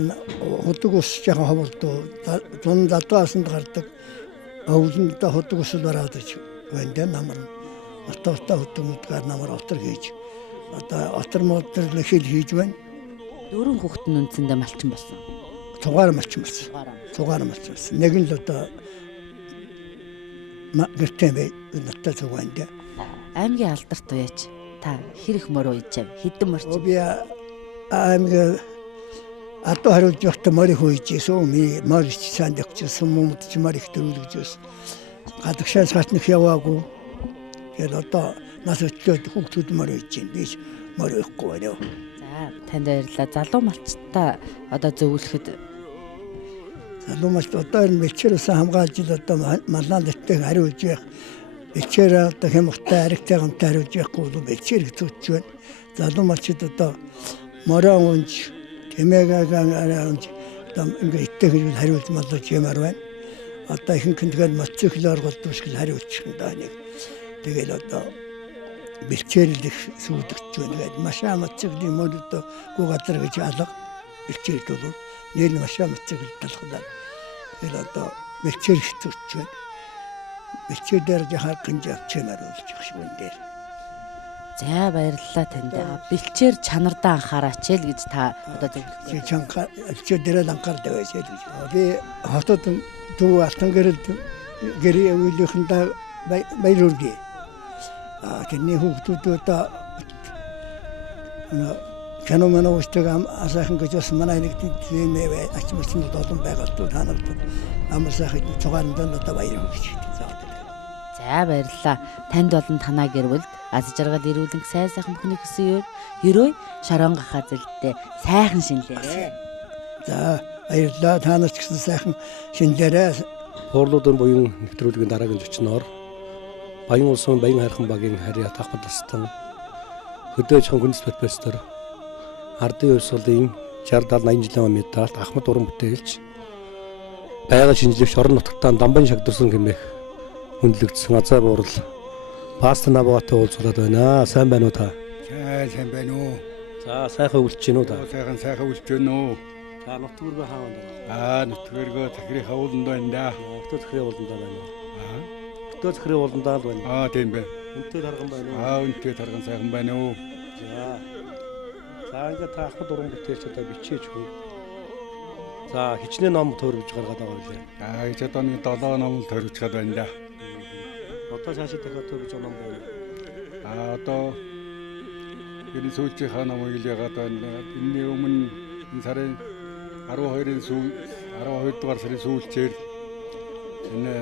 худаг ус жахан ховолдоо дунд задгаасанд гардаг өвлөнөдөө худаг ус бараад байна те намар. Отоостой хөтөмөдгээр намар отор хийж одоо отор модер хэл хийж байна. 4 хүүхэд нь үндсэндээ малчин болсон. Цугаар малчин болсон. Цугаар малчин болсон. Нэг нь л одоо гэртээ бай надтай цугаан дээ. Аймгийн алдарт уяач та хэрэг морь уйчав хэдэн морч? Би аймгийн адуу хариулж явахдаа морь хөөжсэн. Ми морь сайн дэгчсэн юмд ч морь их төрүүлжсэн. Гадагшаас хатнах яваагүй. Тэгээд одоо нас өчлөөд хүүхдүүд морь хийж байна. Би морь ихгүй байна. За танд баярлалаа. Залуу малчтаа одоо зөвлөхөд залуу малч одоо энэ бэлчээрээс хамгаалж ил одоо малнаа лэттэй хариулж явах. Бэлчээр одоо хямгтай аригтай гамтай хариулж явахгүй бол бэлчээр хэцүүч байна. Залуу малчид одоо мороо унж тэмээгаан унж одоо ингээ итгэж хариулж малж ямаар байна. Одоо ихэнх нь тэгэл мотоциклоор голдвшгэл хариулчих юм даа нэг. Тэгэл одоо бэлчээрл их сүйдэгч байна гэдэг. Машаа мотоциклийн мөрөдөө гоо газар гэж алга бэлчээрд бол нэр машаа мотоцикл талхлаа. Тэгэл одоо бэлчээр хэцүүч байна. Бэлчээр дээр жахаар гинж авчмаар болж их шиг үн дээр. За баярлалаа танд. Бэлчээр чанардаа анхаараач л гэж та одоо зөвлөв. Чанга бэлчээр дээр л анхаардаг байж л гэж. Би хотод дүү алтан гэрэл гэрээ үйлийнхэндээ баярлуулъя. Тэний хүүхдүүд одоо каноман уустаг асаахан гэж бас манай нэг тийм ачмалчнууд олон байгаад та нарт амар сайхан цугаанд одоо баяр хүргэж байна. За баярлалаа. Танд болон танаа гэр бүлд аз жаргал ирүүлэн сайн бүхний хүсэн ерөө шарон гахаа зэлдээ сайхан шинэлээрээ. За баярлалаа. Та нарт гэсэн сайхан шинэлээрээ. Буурлуудын буян нэвтрүүлгийн дараагийн зочноор Баян улсын баян хайрхан багийн харьяа давхад тастан хөдөө аж ахуйн хүндэс профессор ардын хувьсгалын 60-70-80 жилийн медалт Ахмад уран бүтээлч байгаль шинжлэгч орон нутгатаа дамбан шагдарсан хэмээх хүндлэгдсэн азаа буурал паста набагатай уулзуулаад байна. Сайн байна уу та? Сайн байна уу? За сайхан өвлж гин үү та? Сайхан өвлж байна уу? За нутгөргөө хаана байна? Нутгөргөө Захирийн хавууланд байна да. Нутгөргөө Захирийн хавууланд байна. Нутгөргөө Захирийн хавууланд байна. Тийм байна. Үнтэй тарган байна уу? Үнтэй тарган сайхан байна уу? За ингээд та Ахмад уран бүтээлч одоо бичиж хөө. За хичнээн ном төрөвж гаргаад байгаа үлээ. Ч одоо нэг 7 ном төрөвж гад байна да. Одоо цаашаа дахиад төрөвж ном байна. Одоо энэ сүүлчийнхаа номыг л ягаад байна. Энэний өмнө энэ сарын 12 дугаар сарын сүүлчээр энэ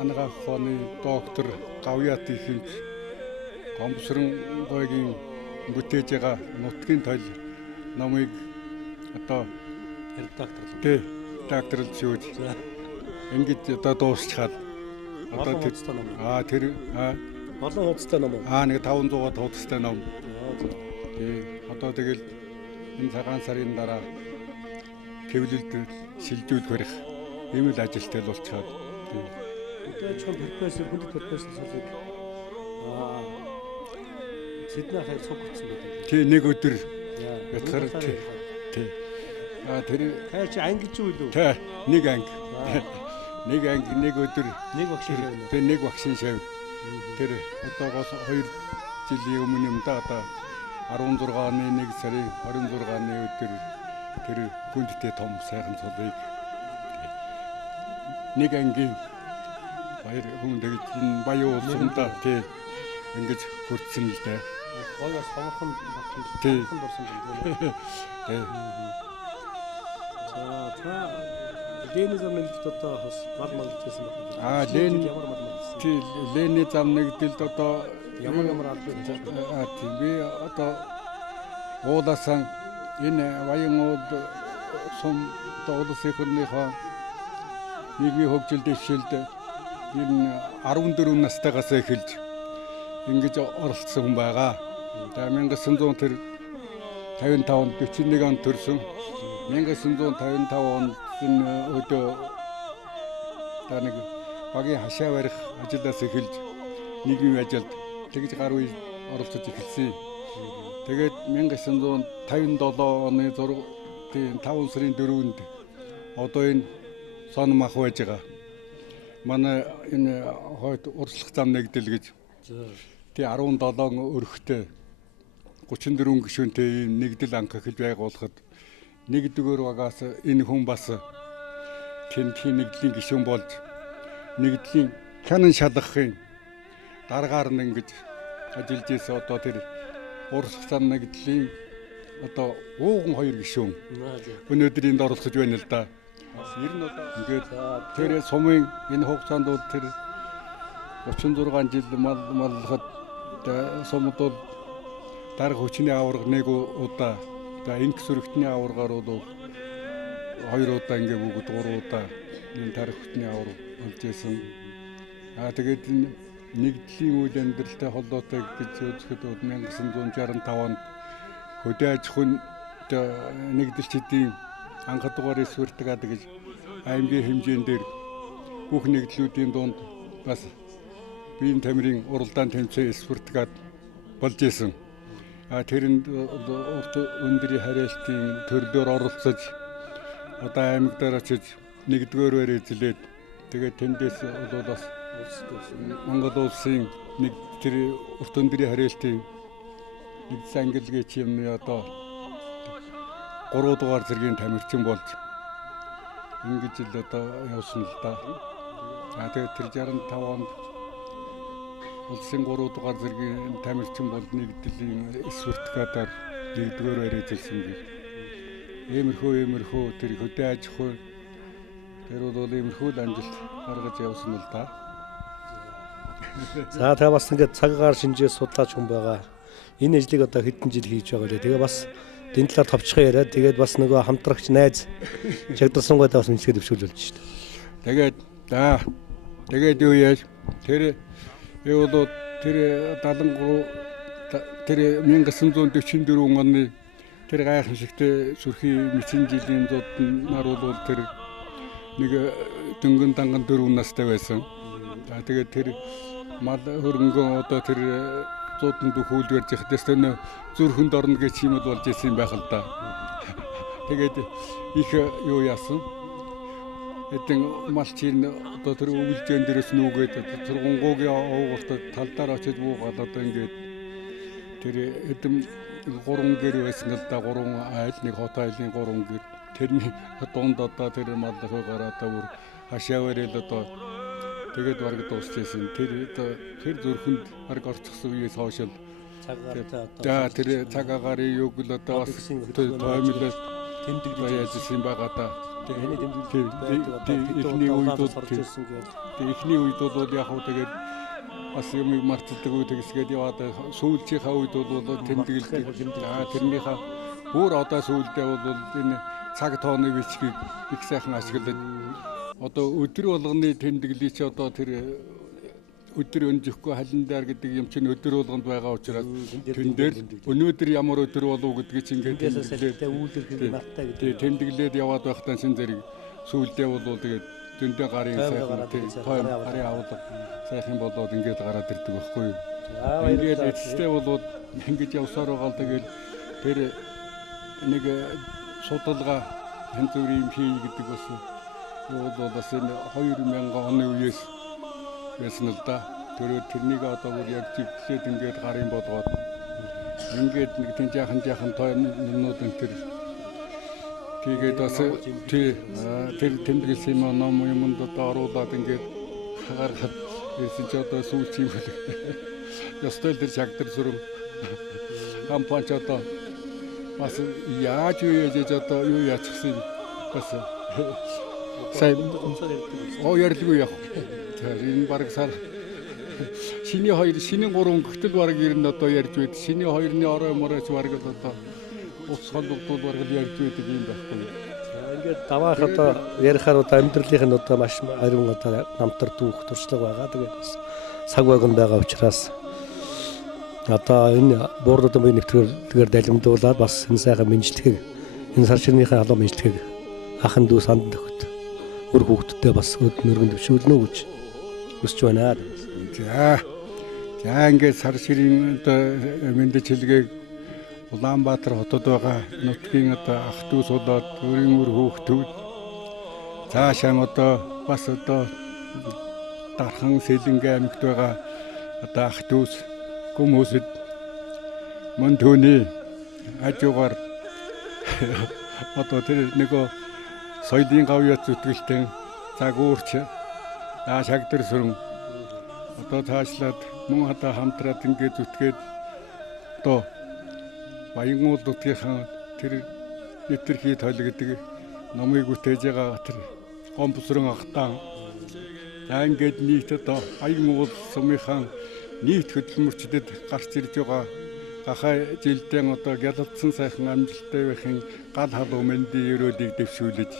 анагаах ухааны доктор Гавьяат ихэмж Гомбосрон гойгийн бүтээж байгаа нутгийн тойл номыг одоо редакторлж шүүж ингэж одоо дуусчихад одоо тэр олон хуудастай ном нэг 500 хуудастай ном. Одоо тэгэл энэ цагаан сарын дараа хэвлэлд шилжүүлэх барих ийм л ажилтай болчиход. Өдөөж профессор хүндэт профессор Сидней хаяг цуг болсон байдаг. Тий нэг өдөр ятгахаар тий. Тэр хаяг чи ангиж юу илүү? Тий нэг анги. Нэг анги нэг өдөр нэг багшин шав. Тэр нэг багшин шав. Тэр одоогоос 2 жилийн өмнө юм да одоо 16-ны 1 сарын 26-ны өдөр тэр хүндтэй том сайхан цолыг нэг ангийн баяр хүн дэгж баян уулсандаа тий ингэж хүртсэн л дээ. Гоё сонхон тий дурсан байна. Тий. За Лений зам нэгдэлд одоо бас мал малжсэн байна. Лений ямар мал малжсэн? Тий Лений зам нэгдэлд одоо ямар албан тий би одоо ууласан энэ баян уул сум улс ихнийхээ нийгмийн хөгжил дэвшилд энэ 14 настайгаас эхэлж ингэж оролцсон хүн байгаа. Тэгээ 1955 онд 41 онд төрсөн. 1955 онд энэ өдөө таныг багийн хашаа барих ажлаас эхэлж нийгмийн ажилд тэгж гар үе оролцож эхэлсэн. Тэгээд 1957 оны 5 сарын 4-нд одоо энэ сон мах байж байгаа. Манай энэ хойд урслах зам нэгдэл гэж тий 17 өрхтэй 34 гишүүнтэй нэгдэл анх эхэлж байгуулахад нэгдүгээр багаас энэ хүн бас тэнхийн нэгдлийн гишүүн болж нэгдлийн хянан шалгахын дараагаар нь ингэж ажиллаж ирсэн одоо тэр урслах зам нэгдлийн одоо ууган 2 гишүүн өнөөдөр энд оролцож байна л да. Ер нь одоо ингээд тэр сумын энэ хугацаанд бол тэр 36 жил маллахад сумд бол дарга хүчний аварга нэг удаа инх сүрэгтний аваргаар бол 2 удаа ингээ бүгд 3 удаа энэ дарга хүчний аварга болж исэн. Тэгээд нэгдлийн үйл амьдралтай холбоотой гэж үзэхэд 1965 онд хөдөө аж ахуйн нэгдэлчдийн анх дугаар эсвэртгээд гэж аймгийн хэмжээндээр бүх нэгдлүүдийн дунд бас биеийн тамирын уралдаан тэмцээн эсвэртгээд болж исэн. Тэрэнд урт өндрийн хариалтын төрлөөр оролцож одоо аймагдаар очиж нэгдүгээрээр эзлээд тэгээд тэндээс бол бас Монгол улсын нэг тэр урт өндрийн хариалтын нэгдсэн ангилгийн чимний одоо 3 дугаар зэргийн тамирчин болж ингэж л одоо явсан л да. Тэгээд тэр 65 онд улсын 3 дугаар зэргийн тамирчин бол нэгдлийн эсвэртгээдээр нэгдүгээр эзэлсэн гэх. Иймэрхүү тэр хөдөө аж ахуй тэр бол иймэрхүү л амжилт гаргаж явсан л да. За тэгээ бас ингээд цагаар шинжээ судлаач хүн байгаа. Энэ ажлыг одоо хэдэн жил хийж байгаа лээ. Тэгээ бас энэ талаар товчхон яриад тэгээд бас нөгөө хамтрагч найз чагдарсангуудаа бас мэдсгээд өвшүүлж болж шүү дээ. Тэгээд юу яаж тэр бол тэр 73 тэр 1944 оны тэр гайхамшигтай сүрхийн мэцэн жилийн зууд нар бол тэр нэг дөнгөн данган 4 настай байсан. Тэгээд тэр мал хөрөнгөө одоо тэр зууданд хөвлж барьж ихтэй төнө зүрхэнд орно гэж юм болж ирсэн байх л да. Тэгээд их юу яасан. Эдэн малчин одоо тэр өвлжэн дээрээс нүгээд тургунгуугийн уугуултад талдаар очиж буугаад одоо ингээд тэр эдэм 3 гэр байсан л да 3 айл нэг хот айлын 3 гэр тэрний дунд одоо тэр мал хойгоор одоо бүр хашаавэрэл одоо тэгээд бараг дуусчихсан. Тэр зүрхэнд бараг орчихсон үеэс хойш л цагаар тэр цагаагаар юг л одоо бас тоомлол тэмдэглэж яажсэн байгаа да. Эхний үед бол яг хөө тэгээд бас юм мартдаг үе тэгсгээд яваад сүүлчийнхаа үед бол тэмдэглэж тэрнийхээ бүр одоо сүүлдээ бол энэ цаг тооны бичгийг их сайхан ашиглаж одоо өдөр болгоны тэмдэглэлийг чи одоо тэр өдөр өнжихгүй халин дээр гэдэг юм чинь өдөр болгонд байгаа учраас тэн дээр өнөөдөр ямар өдөр болов гэдгийг чинь ингээд тэмдэглээд яваад байхдаа шин зэрэг сүүлдээ бол тэгээд зөндөө гарын сайхан гарын авдаг сайхан болоод ингээд гараад ирдэг байхгүй юу. Ингээд эцэстээ болоод ингэж явсаар байгаа л тэгэл тэр нэг судалгаа хэн зүрийн юм хий гэдэг бас бол бас энэ 2000 оны үеэс байсан л да. Тэрнийг одоо бүр яг зэвлээд ингээд гарын болгоод ингээд нэг тийм жаахан тойнууд энэ тэр тэгээд бас тэр тэмдэглэсэн юм юмд одоо оруулаад ингээд гаргахад ирсэн ч одоо сүүлч юм бол ястай тэр шагтар сүрэн компани одоо бас яаж юу яаж одоо юу яачихсан бас сайн ярьдгүй яг. Тэр энэ баг сар шиний 3 өнгөтөл баг ер нь одоо ярьж байд. Шиний 2-ны орой мороч баг л одоо ус холбогдол баг л ярьж байдаг юм байхгүй. Ингээд даваах одоо ярихаар одоо амьдралын одоо маш ариун одоо намтар дүүх туршлага байгаа. Тэгээд бас цаг багн байгаа учраас одоо энэ буурдын бие нэвтрүүлгээр далимдуулаад бас энэ сайхан мэдлэгийг энэ сар шинийхээ халуун мэдлэгийг ахын дүү санд төгт өр хүүхдтэй бас өднөргөн төвшүүлнэ гэж хүсэж байна. За ингээд сар ширийн одоо мэндэж хэлгээг Улаанбаатар хотод байгаа нутгийн одоо ах дүү суудаад өөрийн өр хүүхдүүд цаашаа одоо бас одоо дархан Сэлэнгэ аймагт байгаа одоо ах дүүс хүмүүсд мөн түүний хажуугаар одоо тэр нөгөө соёлын гавьяа зүтгэлтэн загуурч шагдар сүрэн одоо цаашлаад мөн одоо хамтраад ингээд зүтгээд одоо Баянгуул нутгийнхаа тэр нэвтрхий тойл гэдэг номыг бүтээж байгаа тэр гомбосрон ахтаа ингээд нийт одоо Баянгуул сумынхаа нийт хөдөлмөрчдөд гарч ирж байгаа гахай жилдээ одоо гялалцсан сайхан амжилттай байхын гал халуун мэндийн өрөөлийг дэвшүүлж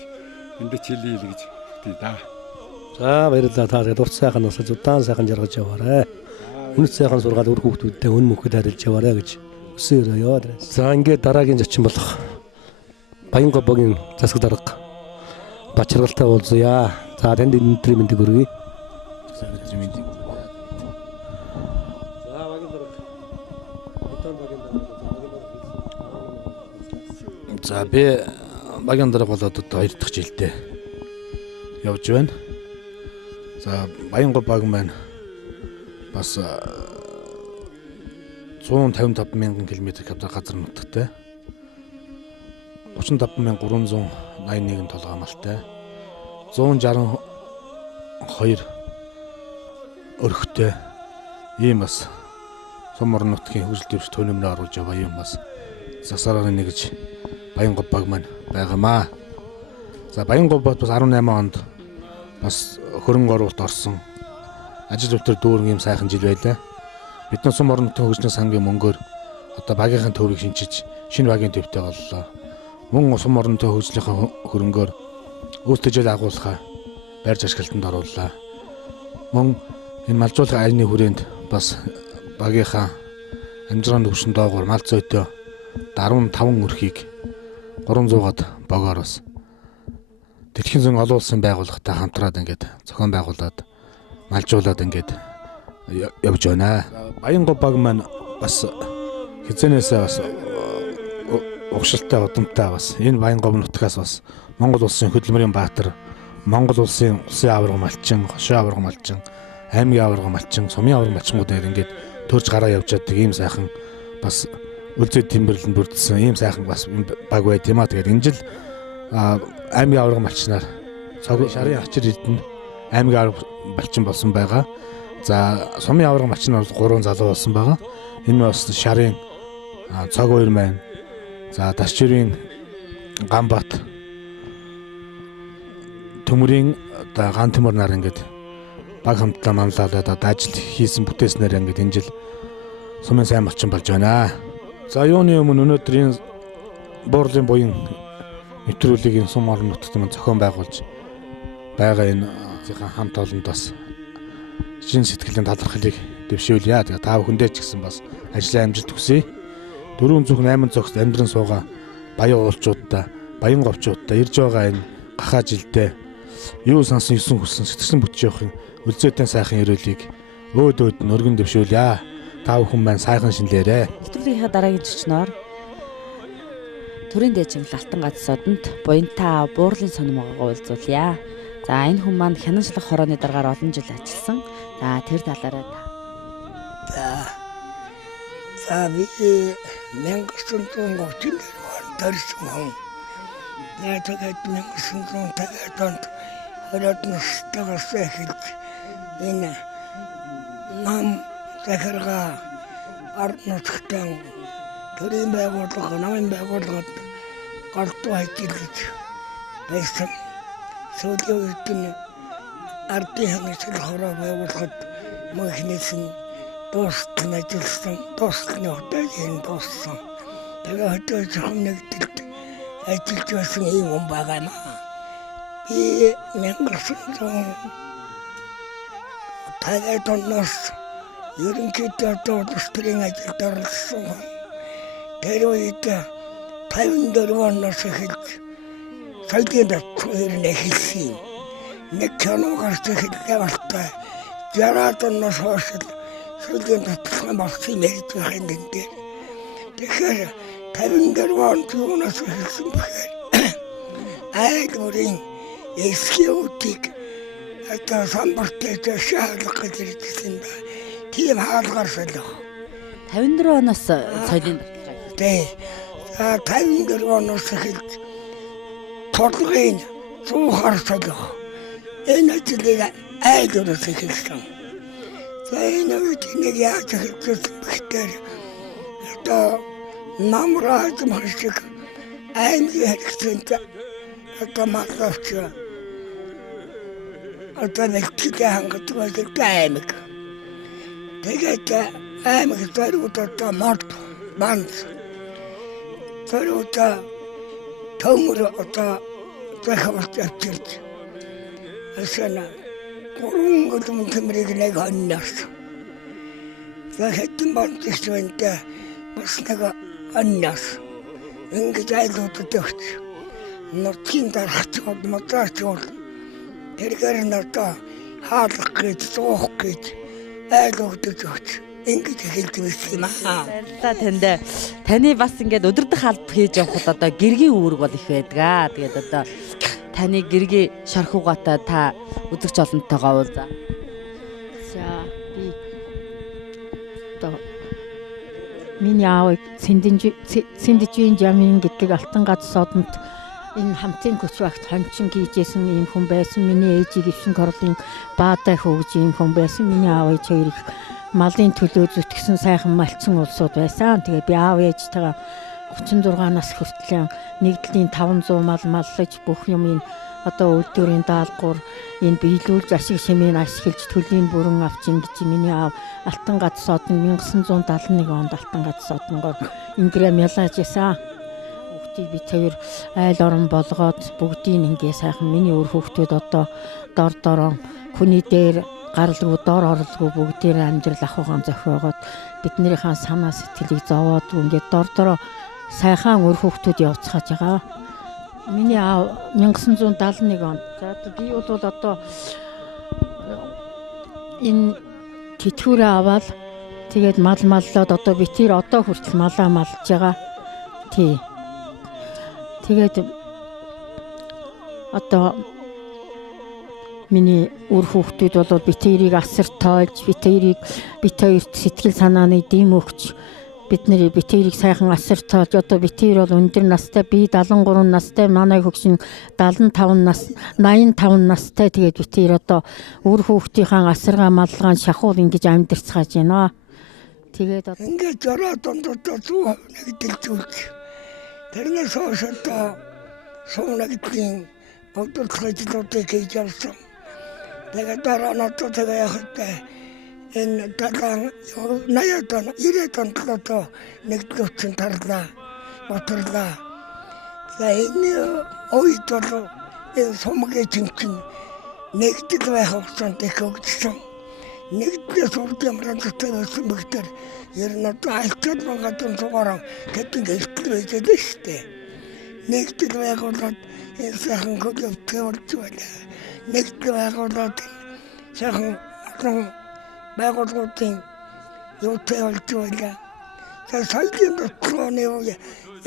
энд чилээл гэж тий да. За баярлалаа та тэгээд урт сайхан нас удаан сайхан жаргаж яваарай. Үнэт сайхан сургаад өр хүүхдүүдтэй өн мөхөд харилж яваарай гэж өсөөрөө яваад байна. За ингээд дараагийн зочин болох Баянгобогийн засаг дарга бачаргалтай уулзъя. За танд өнөөдрийн мэндийг хүргэе. Өнөөдрийн мэндийг. За би багийн дарга болоод одоо 2 дахь жилдээ явж байна. За Баянгоб баг маань бас 155,000 км² газар нутагтай. 35,381 толгой амалтай. 162 өрхтэй. Ийм бас сум орон нутгийн хөгжил дэвш төлөмрөө оруулж байгаа юм бас засаараа нэгж Баянгоб баг маань байгаамаа. За Баянгоб бот бас 18 онд бас хөрөнгө оруулалт орсон. Ажил өвтөр дүүрэн юм сайхан жил байлаа. Бидний сум орон нутгийн хөгжлийн сангийн мөнгөөр одоо багийнхын төвийг шинжиж шинэ багийн төвтэй боллоо. Мөн сум орон нутгийн хөгжлийн хөрөнгөөр үйлдвэрлэл агуулгаа барьж ашиглалтанд орууллаа. Мөн энэ малжуулгын айны хүрээнд бас багийнхаа амжиргааны төвшин доогуур мал зүйтэй 15 өрхийг 300-аад богоор бас дэлхийн зүйн олон улсын байгууллагатай хамтраад ингээд зохион байгуулад малжуулаад ингээд явж байна. Баянгоб баг маань бас хязгаанаас бас угшилтай удамтай бас энэ Баянгоб нутгаас бас Монгол улсын хөдөлмөрийн баатар, Монгол улсын улсын аварга малчин, хошоо аварга малчин, аймгийн аварга малчин, сумын аварга малчингуудаар ингээд төрж гараа явж чаддаг ийм сайхан бас үлзий тэмдэглэлд бүрдсэн ийм сайхан бас баг байт юм а. Тэгээд энэ жил аймгийн аварга малчнаар цаг шарын ачир эрдэнэ аймгийн аварга малчин болсон байгаа. За сумын аварга малчин бол 3 залуу болсон байгаа. Энэ бас шарын цаг хоёр маань. За Дашчирийн Ганбат төмөрийн одоо ган төмөр нар ингээд баг хамтлаа манлайлаад одоо ажил хийсэн бүтээснээр ингээд энэ жил сумын сайн малчин болж байна. За юуны өмнө өнөөдрийн буурлын буян нэвтрүүлгийн сум орон нутагт мань зохион байгуулж байгаа энэ хамт олонд бас шинэ сэтгэлийн талархлыг дэвшүүлье. Тэгээ та бүхэндээ ч гэсэн бас ажлын амжилт хүсье. 4 зүг 8 цогт амьдран суугаа баян уулчуудаа, баян говчуудаа ирж байгаа энэ гахаа жилдээ юу сансан 9 хүссэн сэтгэсэн бүтж явахын үлзээтэй сайхан өрөөлийг өөд нь өргөн дэвшүүлье. Та бүхэн маань сайхан шинлээрэ. Нэвтрүүлгийнхаа дараагийн зочноор төрийн дэжинг Алтан газсууданд буянтаа буурлын сонирмогоо уулзуулъя. За энэ хүн маань хянанчлах хорооны дараагаар олон жил ажилласан. За тэр талаараа За би 1930 онд төрсөн хүн. Тэгээд 1950 онд хороод настагаас эхэлж энэ нам захиргаа ард нутагтаа төрийн байгууллага, намын байгууллагад голдуу ажиллаж байсан. Сүүлийн үед нь ардын хяналтын хороо байгууллагад мөнхнээс нь дуустал ажилласан, дуусталны хотын дууссан. Тэгээ хотын зөвхөн нэгдэлд ажиллаж байсан юм хүн байгаа юм аа. Би 1950 оноос ерөнхийдөө улс төрийн ажилд оролцсон. Тэр үед 54 оноос эхэлж соёлын дэвтэр эхэлсэн. Нэг кино гарч эхэллээ болтой. 60 оноос хойш соёлын дэвтэр болсон ярьж байгаа юм дээр. Тэгэхээр 54 онд юунаас эхэлсэн бэхээр айлгурын эсхиутик ата самбартай шаалгах гэж ирсэн ба. Тийм хаалгаар солих. 54 оноос соёлын дэвтэр. Тэ. 54 оноос эхэлж торлогын 100 хар солих. Энэ ажлыг айлгураас эхэлсэн. За энэ үед нэг яаж эхэлсэн бэхээр ата намраад машиг аймгийн хэрэгцээнд ата матлавч ата нэгтгэж хангадаг аймаг. Тэгээд аймаг зориудаа мод банц зориудаа төмөр ата захавч авчирч асана гурван төмрийг нэг онноос. За хэдэн банцчвэнтэй бас нэг онноос. Ингэж айлуудад өгч нутгийн дараач модаач тэргээр надаа хаалгах гэж зуух гэж айлуудад өгч ингэж хэлж байсан юм аа. Баярлалаа танд. Таны бас ингээд өдөрдөх алба хийж явхад одоо гэргийн үүрэг бол их байдаг аа. Тэгээд одоо таны гэргийн шархуугаатай та үзэгч олонтойгоо уулзаа. За би одоо миний аав Сэндижийн жамын гэдэг Алтан газсууданд энэ хамтын хүч багт хончин хийжсэн ийм хүн байсан. Миний ээжийг өвчин корлын баадай хөвж ийм хүн байсан. Миний аав ээж хоёр их малын төлөө зүтгэсэн сайхан малчин улсууд байсан. Тэгээ би аав ээжтэйгээ 36 нас хүртэл нэгдлийн 500 мал маллаж бүх юм одоо үйлдвэрийн даалгавар энэ биелүүлж ашиг шимийг ашиглаж төлийн бүрэн авч ингэж миний аав Алтан газсуудын 1971 онд Алтан газсуудангоор ингрэм ялааж исэн. Бүгдийг би тэр айл орон болгоод бүгдийг ингээ сайхан миний өр хүүхдүүд одоо дор дороо хүний дээр гаралгүй дор орлгүй бүгдээр амьдрал ахуйгаан зохиогоод биднийхээ санаа сэтгэлийг зовоод ингээд дор дороо сайхан өр хүүхдүүд явцгааж байгаа. Миний аав 1971 онд. За би бол одоо энэ тэтгэврээ аваад тэгээд маллоод одоо би тэр одоо хүртэл малаа малж байгаа. Тий. Тэгээд одоо миний өр хүүхдүүд бол би тэрийг асар тоолж, би тэрт сэтгэл санааны дэм өгч бидний битэрийг сайхан асар тоолж одоо битэр бол өндөр настай би 73 настай манай хөгшин 75 нас 85 настай тэгээд битэр одоо өр хүүхдийнхээ асаргаа маллгаан шахуул ингэж амьдэрцгааж байна. Тэгээд ингээд зороо дондоо 100% нэгдэлж тэрнээс хойш одоо суунагдгийн бодолцоожлуудыг хийж явсан. Тэгээд дараа нь одоо тэгээ яхад энэ тагаан 90 он толгой нэгдлүүцэн тарлаа мотрлаа. За энэ ойд бол энэ сумгийн чинь нэгдэл байх хугацаанд их өгдсөн. Нэгдлээс үрдэн ранцтай байсан бэгтэр ер нь одоо альчад мангатын цугараа гэдэг эртэл байж дээ шүү дээ. нэгдэл байгууллагад энэ сайхан хөдөлгөөнтэй болж байна. Нэгдэл байгууллагад сайхан олон байгууллагуудын юутай болж байна. За соёлын бодлогын үе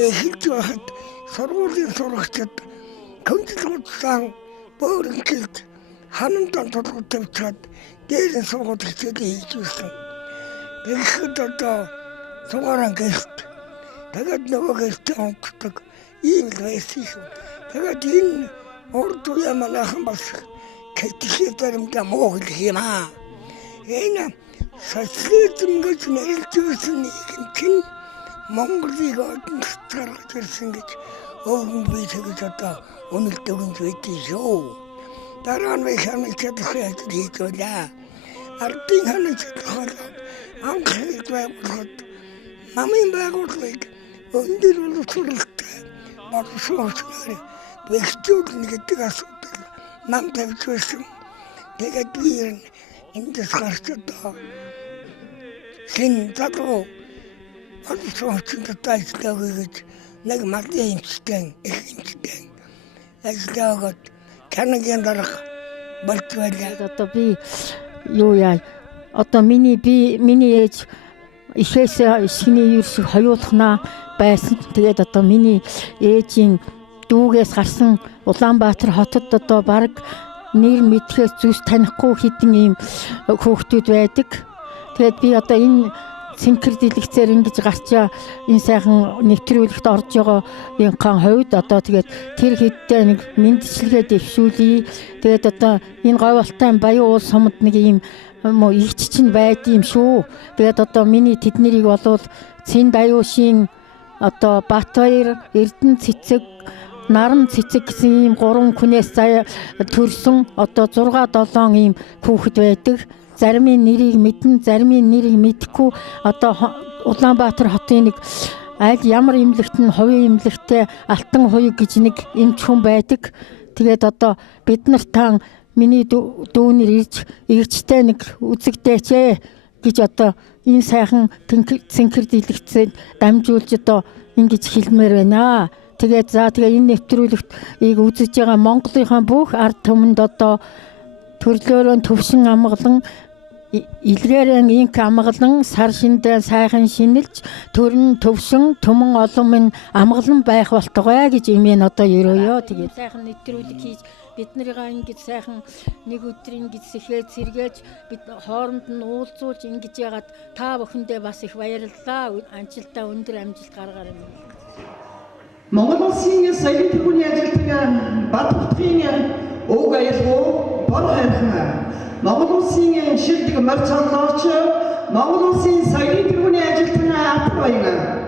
эхэлж байхад сургуулийн сурагчид комплекссан бөөрөнгөлд ханамтан толгой тавьчаад дээрэн сургууль хичээлээ хийж байсан. Тэгэхэд одоо сугаран гэлт тэгээд нөгөө гэлтээ онцдог ийм л байсан шүү. Тэгээд энэ урд үе манайхан бас кэтхий дарамтаа муу хэлэх юм аа. Энэ социализм гэж нэрлэж байсан нийгэм чинь Монголыг одонд гаргаж ирсэн гэж өвгөн бий тэгж одоо үнэлт өгч байдгийг шүү. Дараа нь хянагчлахын ажил хийж байлаа. Ардын хянагчлахаар анх хийж байгуулахад намын байгууллагыг өндөр боловсролтой боловсруулалтаар бэхжүүлнэ гэдэг асуудал нам тавьж байсан. Тэгээд би эндээс гарч одоо хэн залуу боловсруулалтад ажилладаг гэж нэг малын эмчтэй ажилладаг Канагийн дарга болж байлаа. Одоо би юу яа одоо миний ээж ихээс ишгний юу шиг хоёулахнаа байсан. Тэгээд одоо миний ээжийн дүүгээс гарсан Улаанбаатар хотод одоо баг нэр мэдхээс зүс танихгүй хідэн ийм хүүхдүүд байдаг. Тэгээд би одоо энэ цэнхэр дэлгэцээр ингэж гарчаа энэ сайхан нэвтрүүлэгт орж байгаа инхан хувьд одоо тэгээд тэр хэдтэй нэг мэндчилгээ дэвшүүлье. Тэгээд одоо энэ говьалтай Баян уул сумд нэг ийм игч чинь байд юм шүү. Тэгээд одоо миний тэднэрийг болвол Цэн Даюушийн одоо Батбаяр, Эрдэнэ цэцэг, Наран цэцэг гэсэн ийм 3 хүнээс төрсөн одоо 6-7 ийм хүүхэд байдаг. Заримын нэрийг мэднэ, заримын нэрийг мэдэхгүй. Одоо Улаанбаатар хотын нэг аль ямар имлэгт нь хувийн имлэгтэй Алтан хуйг гэж нэг эмч хүн байдаг. Тэгээд одоо бид нарт миний дүүнэр ирж эгчтэй нэг үзэгдээч гэж одоо энэ сайхан цэнхэр дэлгэцэд дамжуулж одоо ингэж хэлмээр байна. Тэгээд тэгээ энэ нэвтрүүлэгт үзэж байгаа Монголынхаа бүх ард түмэнд одоо төрлөөрөө төвшин амгалан илгээрэн инк амгалан сар шиндээ сайхан шинэлж төрн төвшин төмөн олон минь амгалан байх болтугай гэж имэн одоо ерөөё. Тэгээд сайхан нэвтрүүлэг хийж бид нарыгаа ингэж сайхан нэг өдөр ингэж сэхээд сэргээж бид хооронд нь уулзуулж ингэж ягаад та бүхэндээ бас их баярлалаа. Амжилтаа өндөр амжилт гаргаарай. Монгол улсын соёлын тэргүүний ажилтнаа бат бүтгийн өг аялал бол хайрхан Монгол улсын шилдэг морь цоллооч Монгол улсын соёлын тэргүүний ажилтнаа Атар Баян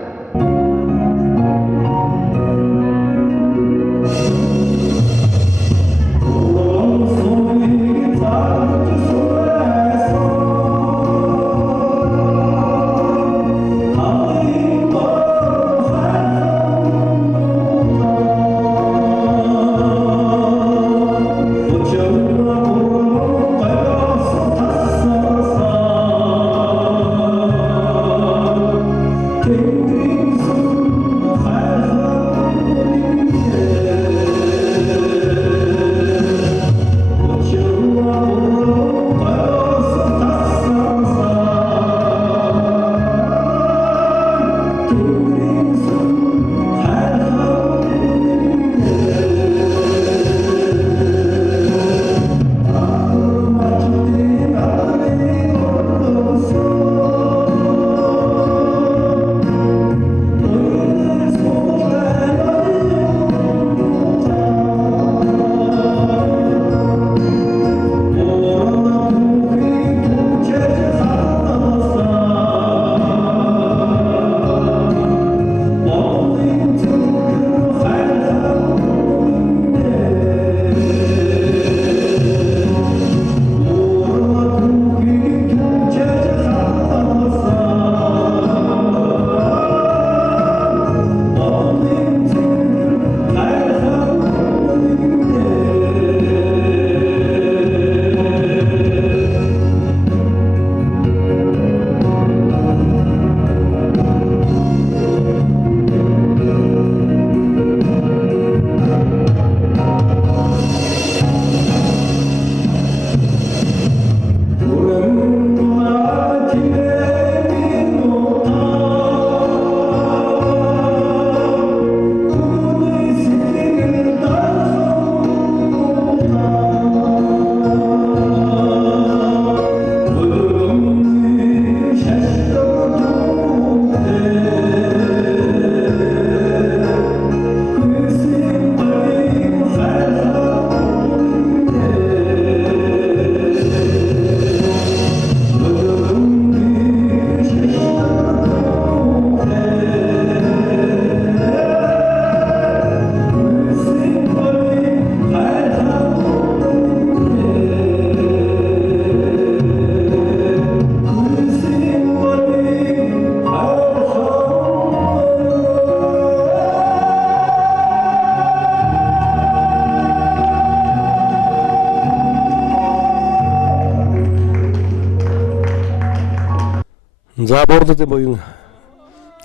За буурлуудын буян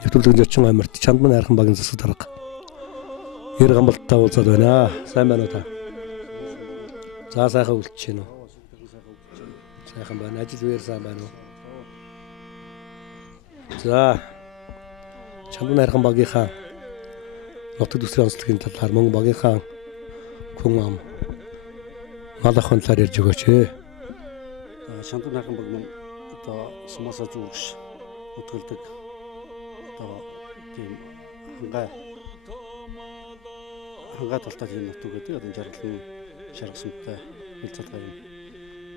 нэвтрүүлгийн зочин амирт Чандман хайрхан багийн засаг дарга. Эр гамбалттай уулзаад байна. Сайн байна уу та? За сайхан үлдэж байна уу? Сайхан байна. Ажил үеэр сайн байна уу? За Чандман хайрхан багийнхаа нутаг дэвсгэрийн онцлогийн талаар мөн багийнхаа хүн ам мал ахын талаар ярьж өгөөч. Чандман хайрхан баг маань одоо сумасаа зүрхш утгалдаг одоо тийм хангаа талтай тийм нутаг гэдэг. Одоо жаргалын шаргасантай хилцэлтэй юм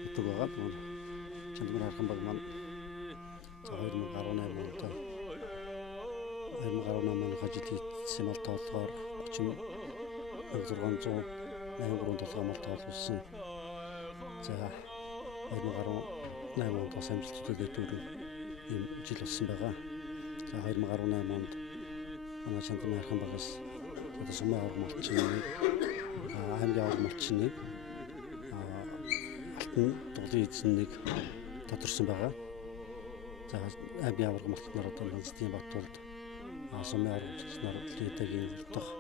нутаг байгаа. Чандман хайрхан баг маань 2018 онд 2018 оны хажил хийсэн мал тоолгоор 30,683 толгой мал тоолсон. За 2018 онд бас амжилттай дэвтүүрийн ийм жил болсон байгаа. За 2018 онд манай Чандман хайрхан багаас одоо сумын авраг малчин нэг аймгийн авраг малчин нэг алтан дуглын эзэн нэг тодорсон байгаа. За аймгийн авраг малчнаар одоо Нанцдын Батуулд сумын авраг малчнаар лидэгийн дахь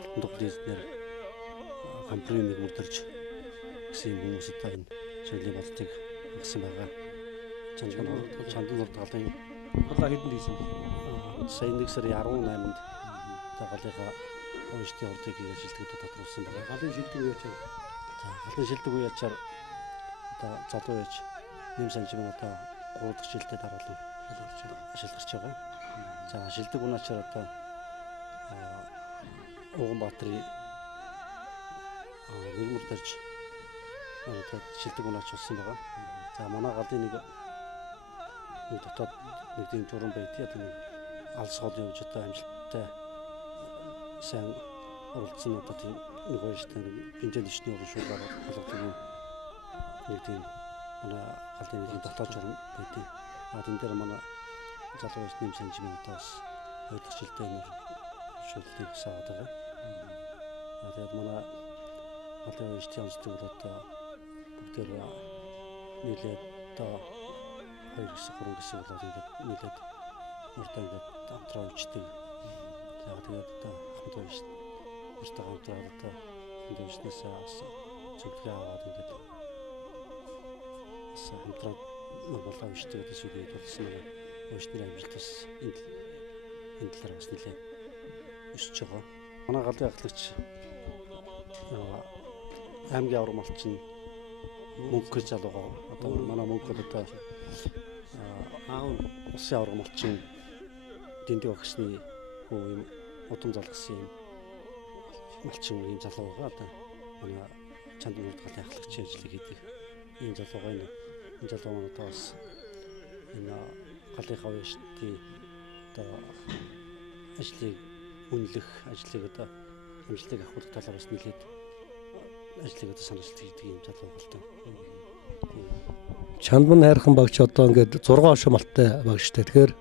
алтан дуглын эзнэр компромиг мөрдөрж гэсэн хүмүүсэд энэ шийдлийн болтыг өгсөн байгаа. Чандман урдгалын хулаа хэдэн дийсэн бэ? Сая 1 сарын 18-нд галынхаа уншдын урдыг хийж шилдэгдэж тодруулсан байгаа. Галын шилдэг үе ячаар. За галын шилдэг үе ячаар одоо залуу яж нэм санжмын одоо 3 дахь жилдээ дараалан шилжиж байгаа. За шилдэг унаачаар одоо Уганбаатарын нэрмөр дэрж одоо шилдэг унаач болсон байгаа. За манай галын нэг дотоод нэг тийм журам байдгийг одоо нэг алс хол явж одоо амжилттай сайн оролцсон одоо тийм нэг хоёртой гинжээ дэшний уран шуугаар болгодог юм нэг тийм манай галын нэг дотоод журам байдгийг. Тэн дээр манай залуу яс нэм санжмын одоо бас 2 дахь жилдээ нэр шүүлтийг саад байгаа. Тэгээд манай галын ястын онцлог бол одоо бүгдээр нийлээд одоо 2 хэсэг 3 хэсэг болоод ингээд нийлээд уртаа ингээд хамтраа үйлчдэг. За тэгээд одоо хамтраа үйлч өөртөө хамтраа одоо хамтраа үйлчнээс зөвлөгөө аваад ингээд хамтраа болоо үйлчдэг гэдэг зүйлийг болсон нэг үйлчнэр амжилт бас энэ талаар бас нэлээ өсөж байгаа. Манай галын ахлагч аймгийн авраг малчин мөнгө гэж залуугаа одоо манай мөнгө одоо улсын авраг малчин дэндүү багшны хөө юм удам залгасан юм малчин юм залуу байгаа. Одоо манай Чандман урдгалын ахлагчийн ажлыг хийдэг ийм залуугаа энэ залуу маань одоо бас энэ галынхаа уушдын одоо ажлыг үнэлэх ажлыг одоо амжилтыг авах талаар бас нэлээд ажлыг одоо санаачилж хийдэг юм залуу болтой. Чандман хайрхан багч одоо ингээд 6 хошоо малтай багштай. Тэгэхээр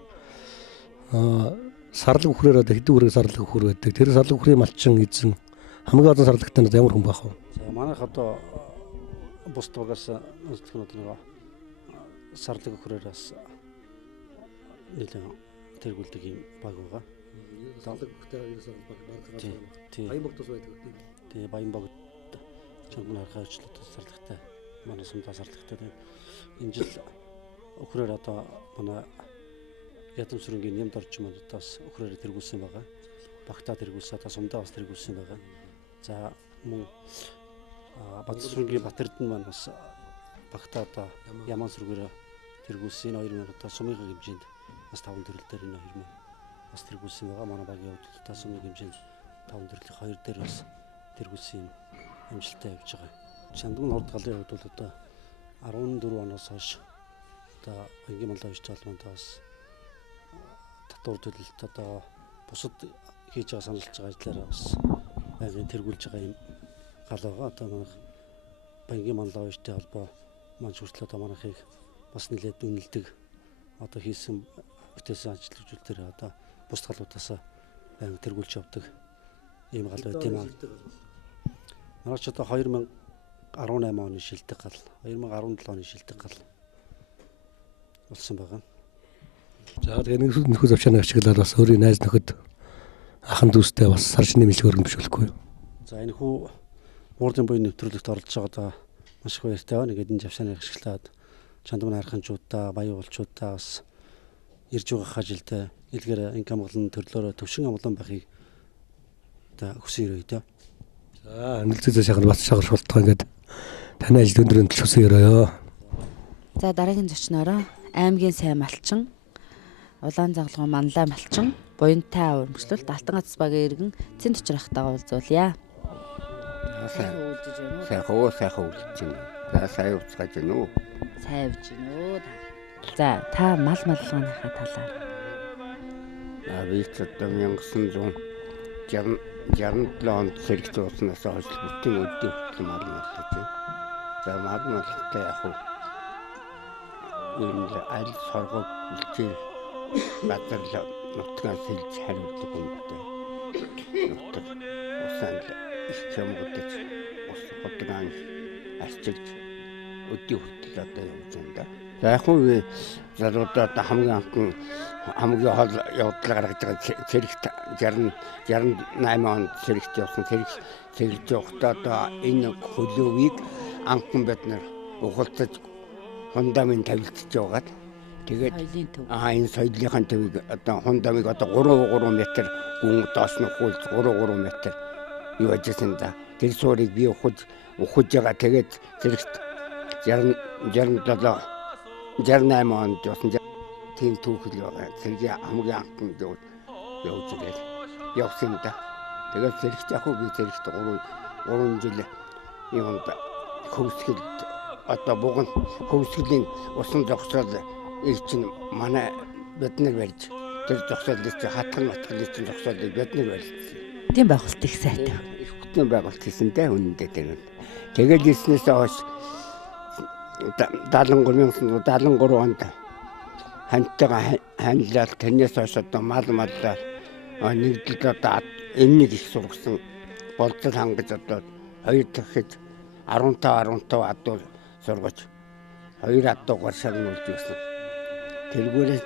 сарлаг үхрээр одоо хэдэн үрэг сарлаг үхэр байдаг. Тэр сарлаг үхрийн малчин эзэн хамгийн олон сарлагтай нь ямар хүн байх вэ? За манайх одоо бус тугаас онцлог нэг сарлаг үхрээр бас нэлээд тэргүүлдэг юм баг байгаа. Сарлаг үхтэй ерөөсөө баг баян богдос байдаг тийм. Тэгээ баян богд Чандман хайрхан ажлууд сарлагтай манай сумдаа сарлагтай. Энэ жил өхрөөр одоо манай ядам сүрэнгийн нэмд орж маань бас өхрөөр тэргүүлсэн байгаа. Багтаа тэргүүлсэн одоо сумдаа бас тэргүүлсэн байгаа. За мөн Бат сүрэнгийн Батэрдэн маань бас багтаа одоо яман сүргээр тэргүүлсэн 2000 одоо сумын хэмжээнд бас 5 төрөл дээр энэ 2000 бас тэргүүлсэн байгаа. Манай багийн хувьд одоо сумын хэмжээнд 5 төрлийн 2 дээр бас тэргүүлсэн юм амжилттай явж байгаа. Чандман урдгалын хувьд бол одоо 14 оноос хойш одоо ангийн малаа хийж байгаа бас татвар төлөлт одоо бусад хийж байгаа саналж байгаа ажлаараа бас байнгын тэргүүлж байгаа юм гал байгаа. Одоо манайх бангийн малаа хийжтэй холбоо маань хүртэл одоо манайхыг бас нэлээд үнэлдэг. Одоо хийсэн бүтээсэн ажиллагчдаар одоо бус галуудаас байнг тэргүүлж явдаг ийм гал байт юм аа. Манай ч одоо 2018 оны шилдэг гал 2017 оны шилдэг гал болсон байгаа. За тэгээ нөхөд авчааны ачиглаад бас өөрийн найз нөхөд ахын дүүстэй бас сар шинэ мэлэг өргөмжүүлэхгүй юу? За энэ хүү Буурлын буян нэвтрүүлэгт оролцож байгаадаа маш их баяртай байна. Ингээд энэ завшааны ашиглаад чандмын хараханчуудаа, баяуулчуудаа бас ирж байгаа хажилтай илгээр инк амгалан төрлөөрөө төвшин амгалан байхыг та хүсэн өрөө дээ. За нэлзээ шахар бас шахар шултгаа ингээд таны ажил өндрөнд л хүсэн өрөөё. За дараагийн зочнороо аймгийн сайн малчин, улаан загалгын манлай малчин, буянтай өргөжлөлт Алтан гац багийн иргэн Цэн Тучрахтайгаа уулзуулъя. Сайхан үлдэж байна. За сайн уцгааж байна уу? Сайн явж байна уу. За та мал маллагынхаа талаар. Би ч одоо 1967 онд сэргэж ууснаас хойш бүтэн өдөө хүртэл мал маллаж байна. За мал маллахтай яг энэ аль соргог үлчээр бадрал нутгаас хэлж хариулдаг үнэтэй. Нутаг усан их чамгуудаж ус хотгаан арчилж өдөө хүртэл одоо явж байна да. За яг уу залуудаа хамгийн анхан хамгийн хол явдал гаргаж байгаа цэрэгт 68 онд цэрэгт явсан цэрэгт явахдаа одоо энэ хөлөөгийг анхан бид нар ухалцаж фундамент тавилтж яваад тэгээд энэ соёлынхаа төвийг одоо фундамыг одоо 3 метр гүн доош нь хуулж 3 метр юу ажсэн да. Тэр суурийг би ухаж байгаа. Тэгээд зэрэгт 68 онд явсан тийм түүхэл байгаа. Зэрэг хамгийн анхан явж ирээд явсан да. Тэгээд зэрэгт яг би зэрэгт 3 жил юунд хөвсгөл одоо буган хөвсгөлийн усан зогсоол чинь манай бид нар барьж тэр зогсоолыг чи хатган матгалыг чи зогсоолыг бид нар барьсан. Тийм байгуулт их сайтай. Их бүтэн байгуулт хийсэндээ үнэндээ тэр. Тэгээд ирснээс хойш 73 онд хантайгаа ханилал тэрнээс хойш одоо мал маллаа нэгдэлд одоо энэнийг их сургасан болцол хангаж одоо 2 дахиж 15 адуу сургаж 2 адуугаар шагнуулж байсан. Тэргүүрээ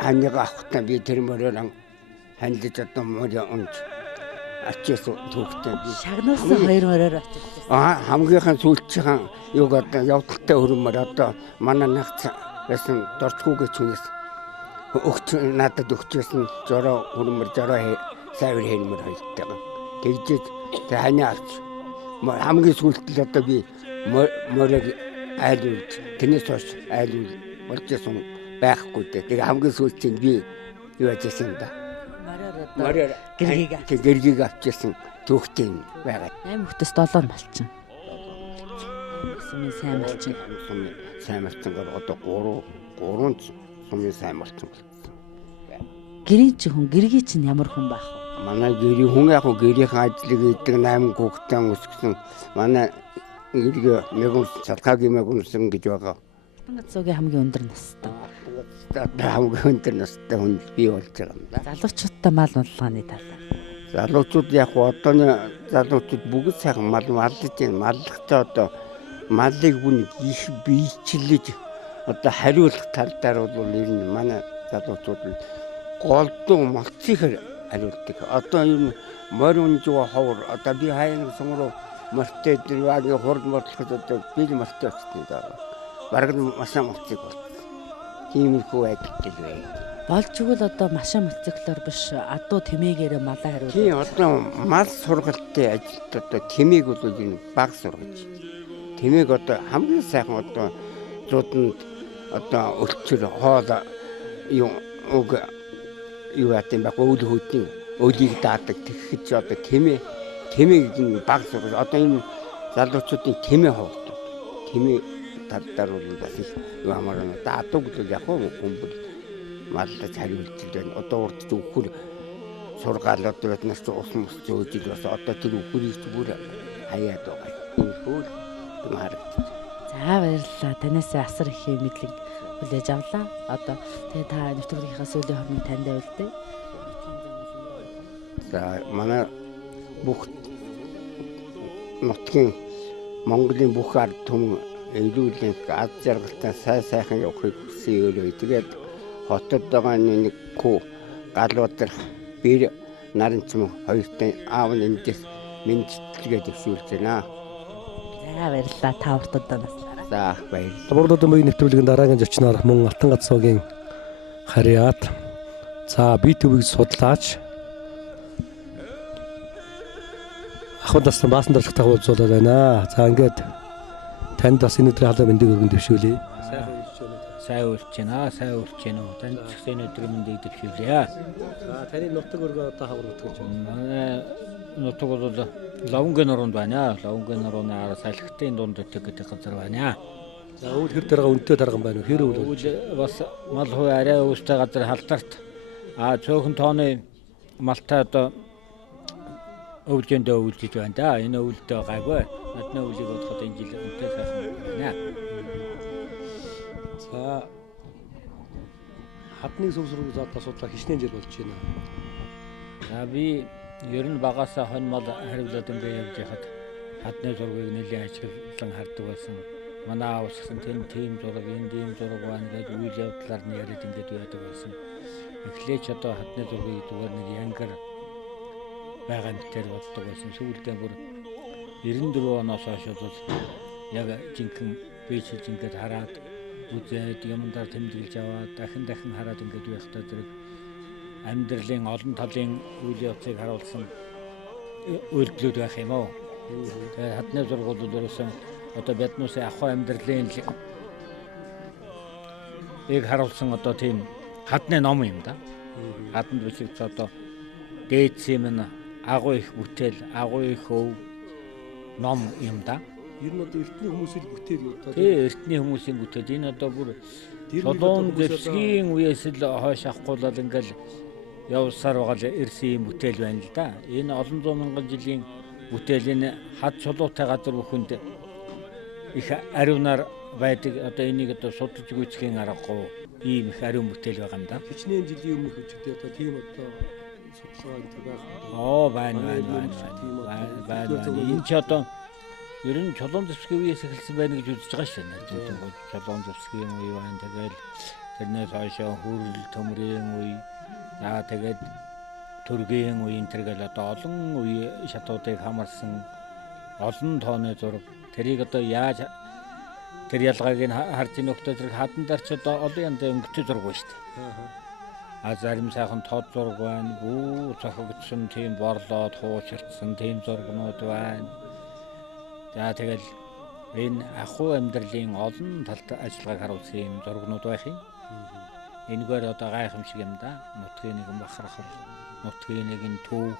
ханийг авахтаа би тэр мөрөөр ханилж одоо мөрөө унж ачаас түүхтэй би шагнуулсан 2 мөрөөр очиж. Хамгийн сүүлчийн юг одоо явдалтай хөрмөр одоо манай нагц байсан дорчгүйгээ чүнэс өгч надад өгчсэн жороо хөрмөр жороо сайвар хэмээр хоёртойгоо тэгжиж тэр ханий авч хамгийн сүүлтэл одоо би мөрөг айлуулж тэрнээс хойш айлуул болжсэн байхгүй дээ. Тэгээ хамгийн сүүлчийн би юу ажсэн да. Мараар гэргийг авчихсан түүхтэй юм байгаа. 8 хүүхдээс 7 малчин. Сумын сайн малчин. Сайн малчингаар одоо 3 сумын сайн малчин болсон. Гэрийн чи хүн гэргийн чинь ямар хүн байх вэ? Манай гэрийн хүн яг гэрийн ажлыг хийдэг 8 хүүхдтэй өсгсөн. Манай гэргийн мэгүн шалхаагийн мэгүнсэн гэж байгаа. Алтангацгийн хамгийн өндөр настай. Хамгийн өндөр настай хүн би болж байгаа юм да. Залуучуудтай мал маллагын талаар. Залуучууд яг одооны залуучууд бүгд сайхан мал маллаж байна. Маллахтаа одоо малыг бүн их биечлэж одоо хариулах тал дээр бол ер нь манай залуучууд голдуу малцыг хариулдаг. Одоо ер нь морин жоо ховор одоо би хаяг сонгороо морьтой дэрвагийн хурд морлоход одоо би л морьтой очсон да. Бараг машаа малцыг бол. Тиймэрхүү айдтай л бай. Болж игэл одоо машаа мотоциклоор биш адуу тэмээгээрээ малаа хариулдаг. Тийм одоо мал сургалтын ажилд одоо тэмээг бол энэ баг сургаж. Тэмээг одоо хамгийн сайхан одоо зууданд одоо өлчөр хоол юу яатан баг өөл хөтний өлийг даадаг тэгэж одоо тэмээг энэ баг сургаж. Одоо энэ залуучуудын тэмээ ховдог. Тэмээ талдаар бол бас их ямар даадаг л яг хүмүүс маллаж хариулж байна. Одоо урд өвхөр сургаалууд биднээс ус мус зөөж ил бас одоо тэр өвхөрийг зүгээр хаяад байгаа. Энэ хөл харагдаж. За баярлалаа. Танаас асар их мэдлэг хүлээж авлаа. Одоо тэгээ та нэвтрүүлгийнхаа сүүлийн хормыг танд авилдаа. За манай бүх нутгийн Монголын бүх ард түмэн эрүүлэн аз жаргалтай сайхан явахыг хүсэн өрөө. Тэгээд хотод байгаа нэг хүү галуудар бэр наранцмын хоёртой аав нь эндээс мэндэлгээ төвшүүлж байна. За баярлалаа та уртудаа наслаарай. За баярлалаа. Борлуудын баян нэвтрүүлгийн дараагийн зочноор мөн Алтан гацуугийн Хариат. За би төвийг судлаач. Ахын тасны баасан дөржигтэй уулзуулаад байна. За ингээд танд бас энэ өдрийн халуун мэндийг өргөн дэвшүүлье. Сайн урьж байна. Сайн урьж байна уу? Танд ч гэсэн өдрийн мэндийг дэвшүүлье. За таны нутаг өргөө одоо хавар нутаг гэж байна. Манай нутаг бол Лавнгийн нуруунд байна. Лавнгийн нурууны салхитын дунд өтөг гэдэг газар байна. За өвөл хэр дарга үнэтэй дарган байна уу? Хэр өвөл? Өвөл бас мал хуу арай өвстэй газар халдарт. Цөөхөн тооны малтай одоо өвлөндөө өвлөж байна да. Энэ өвлдөө гайгүй. Надны өвлийг бодоход энэ жил үнэтэй сайхан байна. За хадны сүвсрүүг заадаа судлаа хичнээн жил болж байна. За би ер нь багасаа хонь мал хариулаад ингээ явж яхад хадны зургийг нэлийн ажиглан хардаг байсан. Манай аав гэсэн тийм зураг, энэ тийм зураг байна гэдэг үйл явдлаар нь яриад ингээд байдаг байсан. Эхлээч одоо хадны зургийг зүгээр нэг янгар байгаа мэтэр боддог байсан. Сүүлдээ бүр 94 оноос хойш бол яг жинхэнэ бийчилж ингээд хараад үзээд юмдаар тэмдэглэж аваад дахин хараад ингээд байхдаа зэрэг амьдралын олон талын үйл явдлыг харуулсан үйлдэлүүд байх юм уу. Тэгээд хадны зураг бол ерөөсөн одоо биднүүсээ ахуй амьдралын ийг харуулсан одоо тийм хадны ном юм да. Хаданд бичигдсэн одоо дээдсийн минь агуу их бүтээл, агуу их өв ном юм да. Ер нь одоо эртний хүмүүсийн бүтээл юу та? Тий, эртний хүмүүсийн бүтээл. Энэ одоо бүр Чулуун зэвсгийн үеэс л хойш авахгүйл ингээл явсаар байгаа ирсэн юм бүтээл байна л да. Энэ олон зуун мянган жилийн бүтээл энэ хад чулуутай газар бүхэнд их ариунаар байдаг. Одоо энийг одоо судалж гүйцэхийн аргагүй ийм их ариун бүтээл байгаа юм да. Хичнээн жилийн өмнөх үчигтэй одоо тийм одоо судалгаа энэ байх. Байна. Энэ ч одоо ер нь чулуун зэвсгийн үеэс эхэлсэн байна гэж үзэж байгаа шээ. Чулуун зэвсгийн үе байна. Тэгэл тэрнээс хойш хөрөл төмрийн үе, тэгээд төргийн үе энэ төргээл одоо олон үе шатуудыг хамарсан олон тооны зураг. Тэрийг одоо яаж тэр ялгааг нь харж нөхдөд зэрэг хадандаар ч одоо олон янзын өнгөтэй зураг байна шүү дээ. Зарим сайхан тод зураг байна. Бүү цохогдсон тийм борлоод хуучирдсан тийм зургнууд байна. Тэгэл энэ ахуй амьдралын олон талт ажиллагааг харуулсан юм зургнууд байх юм. Энэгээр одоо гайхамшиг юм да. Нутгийн нэгэн бахархал, нутгийн нэгэн төв,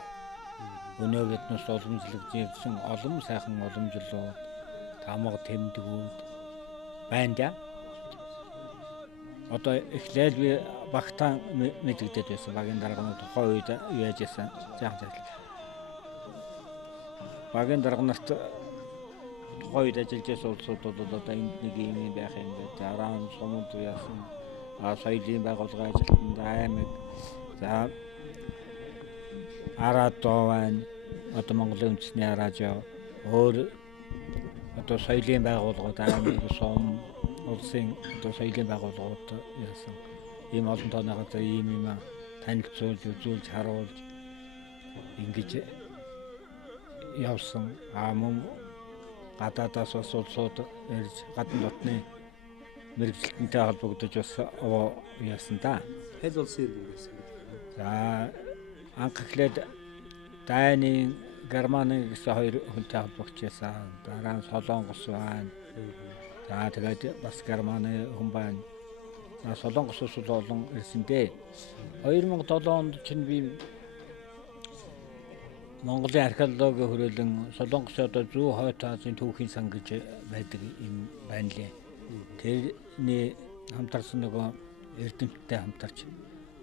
өнөө биднээс уламжлагдж ирсэн олон сайхан уламжлалууд, тамга тэмдгүүд байна да. Одоо эхлээл би багтаан мэдэгдээд байсан. Багийн дарга тухайн үед яаж яасан жаахан зайлшгүй. Багийн дарга нарт тухайн үед ажиллаж байсан улсууд бол одоо энд нэг юм байх юм гэдэг. Араан сумд яасан соёлын байгууллагын ажилтнанд аймаг араадоо байна. Одоо Монголын үндэсний радио өөр одоо соёлын байгууллагууд аймаг сум улсын одоо соёлын байгууллагууд яасан ийм олон тооны газар ийм юм танилцуулж үзүүлж харуулж ингэж явсан мөн гадаадаас бас улсууд ирж гадна дотны мэрэгчлэнтэй холбогдож бас яасан да. Хэл улсын иргэн гэсэн. Анх эхлээд Дайны, Германы гэсэн хоёр хүнтэй холбогдож байсан. Дараа нь Солонгос байна. Тэгээд бас Германы хүн байна. Солонгос ус олон ирсэн дээ. 2007 онд чинь би Монголын археологийн хүрээлэн Солонгосын одоо зүү хойд Азийн түүхийн сан гэж байдаг юм байна лээ. Тэрний хамтарсан нөгөө эрдэмтдтэй хамтарч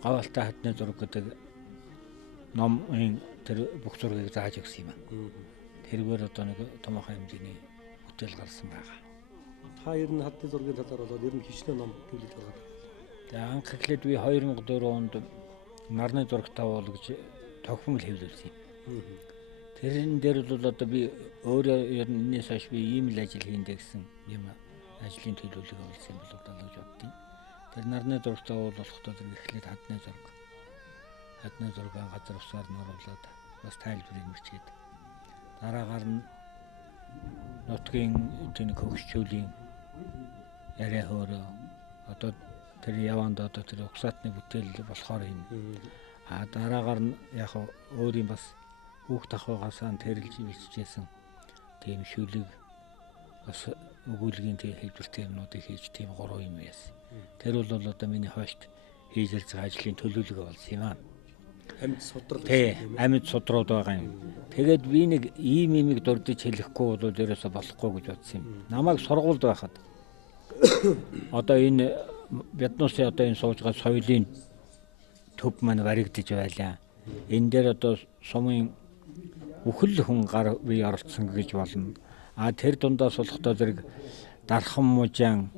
гавалтай хадны зураг гэдэг номын тэр бүх зургийг зааж өгсөн юм аа. Тэргээр одоо нэг томоохон хэмжээний бүтээл гарсан байгаа. Та ер нь хадны зургийн талаар бол ер нь хичнээн ном биелүүлж байгаа. Тэгээ анх эхлээд би 2004 онд нарны зурагтай бол гэж тогтмол хэвлүүлсэн юм. Тэрэн дээр бол одоо би өөрөө ер нь энэс хойш би ийм л ажил хийндэ гэсэн юм ажлын төлөвлөгөө олсон юм болов уу гэж боддیں۔ Тэр нарны зургтай уулзахдаа тэр эхлээд хадны зураг газар усаар нь оруулаад бас тайлбарыг бичгээд дараагаар нь нутгийн тийм хөгжчүүлийн яриа хөөрөө одоо тэр яванд одоо тэр угсаатны бүтээл болохоор юм. Дараагаар нь яг өөрийн бас хүүхд ахуйгаасаа тэрэлж бичижсэн тийм шүлэг бас өгүүлгийн тийм хэлбэртэй юмнуудыг хийж тийм 3 юм байсан. Тэр бол одоо миний хойшд хийж ирж байгаа ажлын төлөвлөгөө болсон юм аа. Амьд судрал. Амьд судрууд байгаа юм. Тэгээд би нэг ийм дурдж хэлэхгүй бол ерөөсө болохгүй гэж бодсон юм. Намайг сургуульд байхад одоо энэ Бяднуусын одоо энэ сууж байгаа соёлын төв маань баригдаж байлаа. Энэ дээр одоо сумын бүхэл хүн гар бие оролцсон гэж болно. Тэр дундаас болохдоо зэрэг дархан мужаан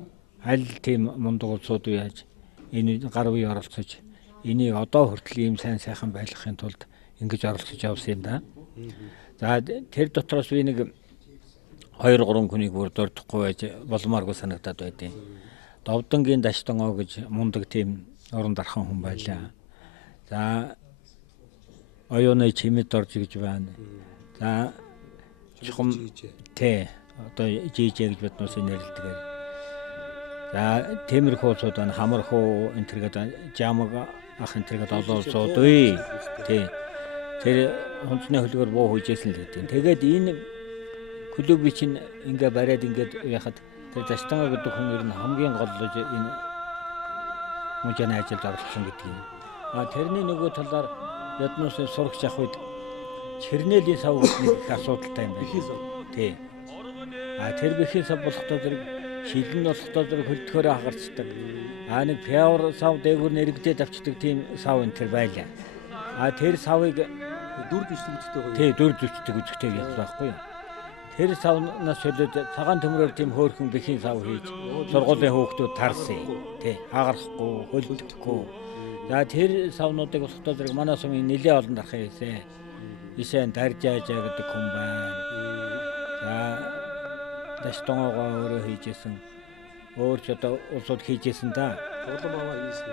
аль тийм мундаг улсууд яаж энэ гар бие оролцож энийг одоо хүртэл ийм сайхан байлгахын тулд ингэж оролцож явсан юм да. За тэр дотроос би нэг 2-3 хүнийг бүр дурдахгүй байж болмооргүй санагдаад байдیں۔ Довдонгийн Даштангоо гэж мундаг тийм орон дархан хүн байлаа. За оюуны чимэд орж гэж байна. За чухам одоо жижиг гэж Бяднуусын нэрлэлтэйгээр. За темирхүү улсууд байна, хамархуу энэ төргээд жамаг ах энэ төргээд олон улсууд үе. Тэр хүнсний хөлгөөр буу хүйжсэн л гэдэг. Тэгээд энэ клубыг чинь ингээ бариад ингээд яхад тэр Даштангоо гэдэг хүн ер нь хамгийн голлож энэ мужааны ажилд оролцсон гэдэг юм. Тэрний нөгөө талаар Бяднуусын сурагч ах үед Чирнэлийн сав нэг их асуудалтай юм байна. Тэр бэхийн сав болохдоо зэрэг шилэн болохдоо зэрэг хөлдөхөөрөө хагарчдаг. Нэг пиавар сав дээгүүр нэрэгдээд авчдаг тийм сав энэ тэр байлаа. Тэр савыг дүр зүчтэй үзэгтэй явах байхгүй юу? Тэр савнаас шөлөд цагаан төмрөөр тийм хөөрхөн бэхийн сав хийж сургуулийн хүүхдүүд тарсан. Хагарахгүй, хөлдөхгүй. За тэр савнуудыг болохдоо зэрэг манай сумын нэлээд олон дархан хийсэн. Ишэн Даржаажаа гэдэг хүн байна. За Даштангоогоо өөрөө хийжсэн. Өөр ч одоо улсууд хийжсэн да. Доглон баваа хийсэн.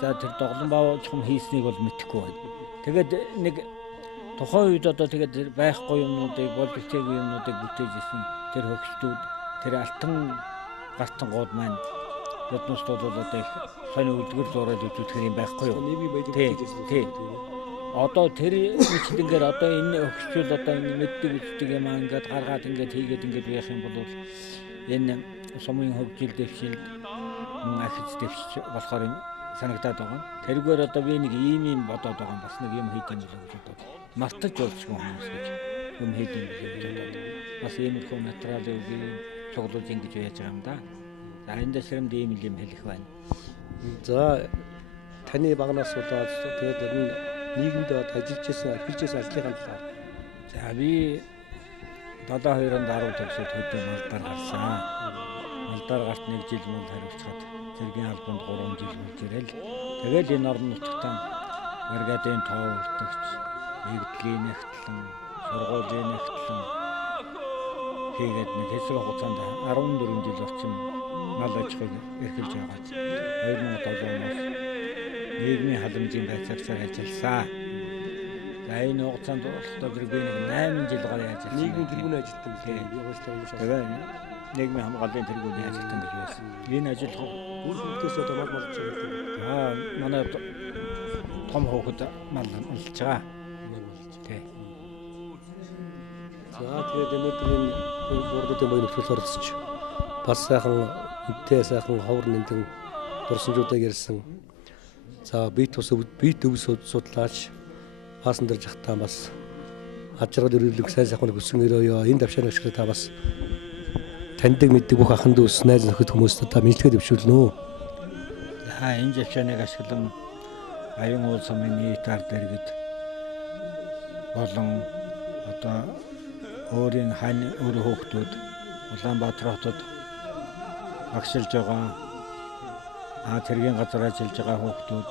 За тэр доглон баваа чухам хийснийг бол мэдэхгүй байна. Тэгээд нэг тухайн үед одоо тэгээд байхгүй юмнуудыг, болж ирээгүй юмнуудыг бүтээж исэн тэр хөгчдүүд, тэр алтан гартангууд маань Бяднууст бол одоо их сони үлгэр зураад үзүүлэх юм байхгүй юу? Одоо тэр мэтлэнгээр одоо энэ өгчүүл одоо энэ мэддэг үздэг юм ингээд гаргаад ингээд хийгээд ингээд байх юм бол энэ сумын хөгжил дэвшил ахиж дэвшиж болохоор санагдаад байгаа. Тэргээр одоо би нэг ийм бодоод байгаа юм бас нэг юм хийх юм болов гэж бодоод мартаж болчихгүй хүмүүс гэж юм хийх юм болов гэж бодоод бас ийм их материал өгье цуглуулж ингэж яаж байгаа юм да. За энэ дэсрэнд ийм юм хэлэх байна. За таны багнаас болоод тэгээд энэ нийгэмд ажиллаж байсан, эхэлж байсан ажлынхаа талаар. За би 72-нд 10 төгсөд хөдөө малдаар гарсан. Малдаар гарт 1 жил мөн хариуцгаад зэргийн албанд 3 жил болж ирэл. Тэгэл энэ орон нутгатаа бригадын тоо өртөгч, нэгдлийн нэгтлэн, сургуулийн нэгтлэн хийгээд нэг хэсэг хугацаанд 14 жил орчим мал аж ахуйг эрхэлж байгаа. 2007 оноос нийгмийн халамжийн байцаагчаар ажилласан. За энэ хугацаанд болохдоо зэрэг би нэг 8 жил гараа ажилласан. Нийгмийн тэргүүний ажилтан явуулсан. Тэгээд нийгмийн хамгааллын тэргүүний ажилтан гэж байсан. Энэ ажил бүрдээс одоо мал болж байгаа. Манай том хүүхэд мал болж байгаа. За тэгээд өнөөдөр энэ бүрдийн баян нөхцөл оролцож бас сайхан үнэтэй сайхан ховор нэмтэн дурсамжуудыг ярьсан. За бит өвс судлаач пассенжер жахтаа бас аж аргал өрөөлөг сайн сайхныг өсгөн өрөөё. Энэ давшааны ашиглаж та бас таньдаг мэддэг бүх ахын дүүс найз нөхөд хүмүүст та мэдлэгээ дэвшүүлнэ. За энэ давшааныг ашиглан baynuул сумын нийт ард иргэд болон одоо өөрийн хань өөр хүүхдүүд Улаанбаатар хотод агшилж байгаа тэргийн газар ажиллаж байгаа хүүхдүүд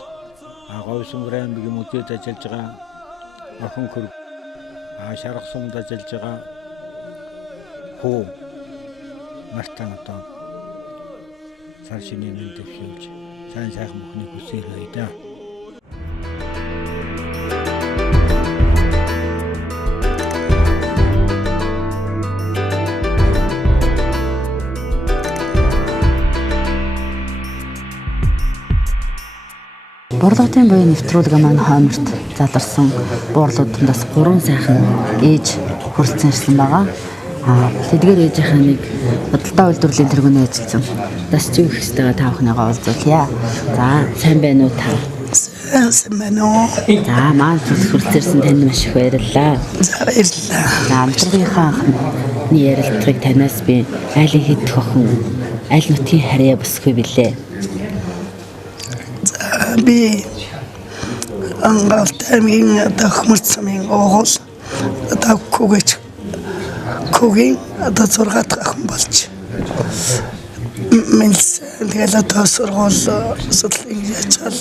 говь сүмрэн аймгийн музейд ажиллаж байгаа охин хөрөг шарах сумд ажиллаж байгаа хүү мартан одоо сар шинийн мэнд өгч сайн сайхан бүхнийг хүсье да. Борлогын буян нэвтрүүлэг маань хойморт заларсан буурлуудаас 3 сайхан ээж хүрэлцэн ирсэн байгаа. Тэдгээр ээжийнхээ нэг бодлоо үйлдвэрлэлийн тэргүүнээ ажилласан. Дасч юу гэхтэйгээ та бүхнийгаа уулзуулъя. За, сайн байна уу та? Сайн байна уу? За, маань хүрэлцэн танд маш их баярлалаа. За, баярлалаа. За, амтрагынхаа анхны ярилцлагыг танаас би айлын хэд охин аль нутгийн харьяа босгүй билээ. Би ангалтамын дахмарцмын оогол давкугэж кугийн одоо 6 дахь охин болж мэлс тэгэл одоо сургууль судлалын ячаал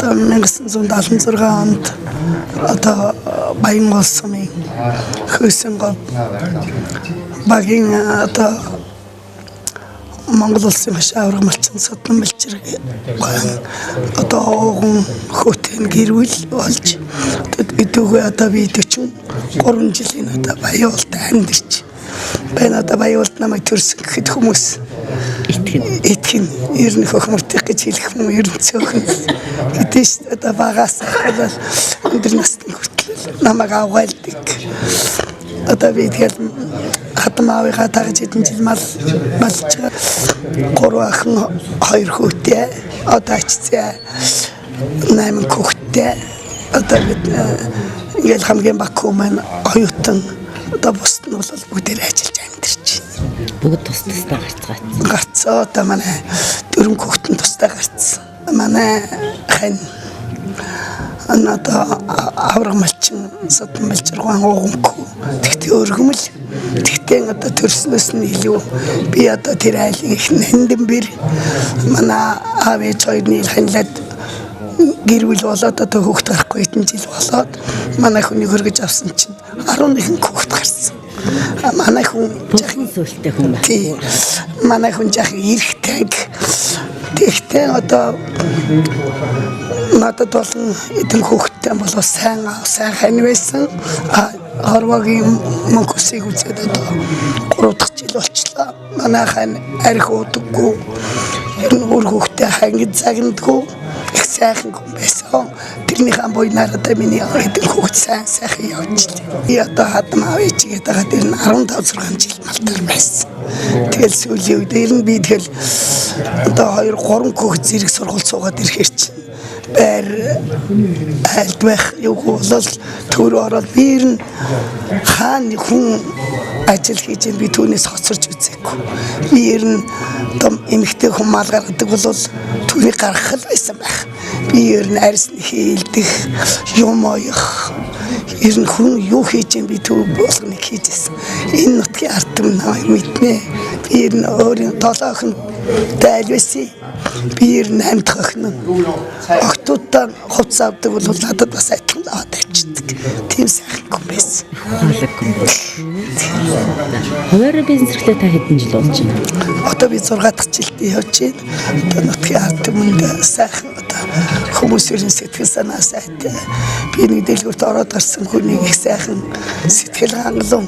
одоо 1976 онд одоо Баянуул сумын хөөсөн гол багийн одоо Монгол улсын маш авраг малчин содон малчирэг одоо огон хөтэн гэрүүл болж өдөгөө одоо би 43 жилийн одоо Баянуулд амьдарч байна. Одоо Баянуулд намайг төрсөн гэхэд хүмүүс итгэн ер нь хөхмөртөх гэж хэлэх юм ер нь цөөхөн гэдэг шүү дээ. Одоо багаас болол өндөр насны хүртэл намайг авгаалдаг. Одоо би тэгэл хатмаавыгаа тагж хэдэн жил малж байгаа. 3 охин 2 хүүтэй одоо очицээ 8 хүүтэй одоо бид ингээл хамгийн баг хүмүүс оюутан одоо бусд нь бол бүгдээр ажиллаж амьдарч байна. Бүгд тус тустай гарцсан. Одоо манай 4 хүүхдэн тустай гарцсан. Манай хэн одоо авраг малчин содон малчиргаан уугангүй. Тэгтээ өргөмөл. Тэгтээ одоо төрснөөс нь илүү би одоо тэр айлын их нэндэн бэр манай аав ээж хоёрны ханилаад гэрүүл болоод одоо хүүхд гарахгүй хэдэн жил болоод манай хүний хөргөж авсан чинь 11 хүүхд гарсан. Манай хүн жаахан сүлтэй хүн байна. Манай хүн жаахан эрхтэй. Тэгтээ одоо надад болон эдэн хүүхдтэй болоо сайн хань байсан. Хорвогийн мөнгөсийг үзээд одоо 3 дахь жил болчлаа. Манай хань арх уудаггүй. Ер нь өөр хүүхдтэй хангид загнадгүй. Их сайхан хүн байсан. Тэрнийхээ буйнаар одоо миний эдэн хүүхд сайхан явчихлаа. Би одоо хадмаа ээжигээд байгаа тэр нь 15 6 жил малтар байсан. Тэгэл сүүлийн үед ер нь би тэгэл одоо 2 3 хүүхд зэрэг сургууль суугаад ирэхээр чинь бэр айлд байх юу болол төр ороод би ер нь хааны хүн ажил хийж би түүнээс хоцорч үзээгүй. Би ер нь том эмэгтэй хүн мал гаргадаг бол түүнийг гаргах л байсан байх. Би ер нь арьс хийлдэх юм оёх. Ер нь хүн юу хийж би төв болгоныг хийжсэн. Энэ нутгийн ард түмэн намайг мэднэ. Би ер нь өөрийн толоохон дайлвэсий. Би ер нь амьд охин. Октодоо хувцас авдаг бол надад бас адилхан аваад авчдаг. Тийм сайхан хүн байсан. Хуваарь бизнес эрхлээ та хэдэн жил болж байна? Одоо би 6 дахь жилд явж байна. Одоо нутгийн ард түмэнд сайхан одоо хүмүүсийн сэтгэл санаа сайтай. Би нэг дэлгүүрт ороод гарсан хүнийг их сайхан сэтгэл хангалуун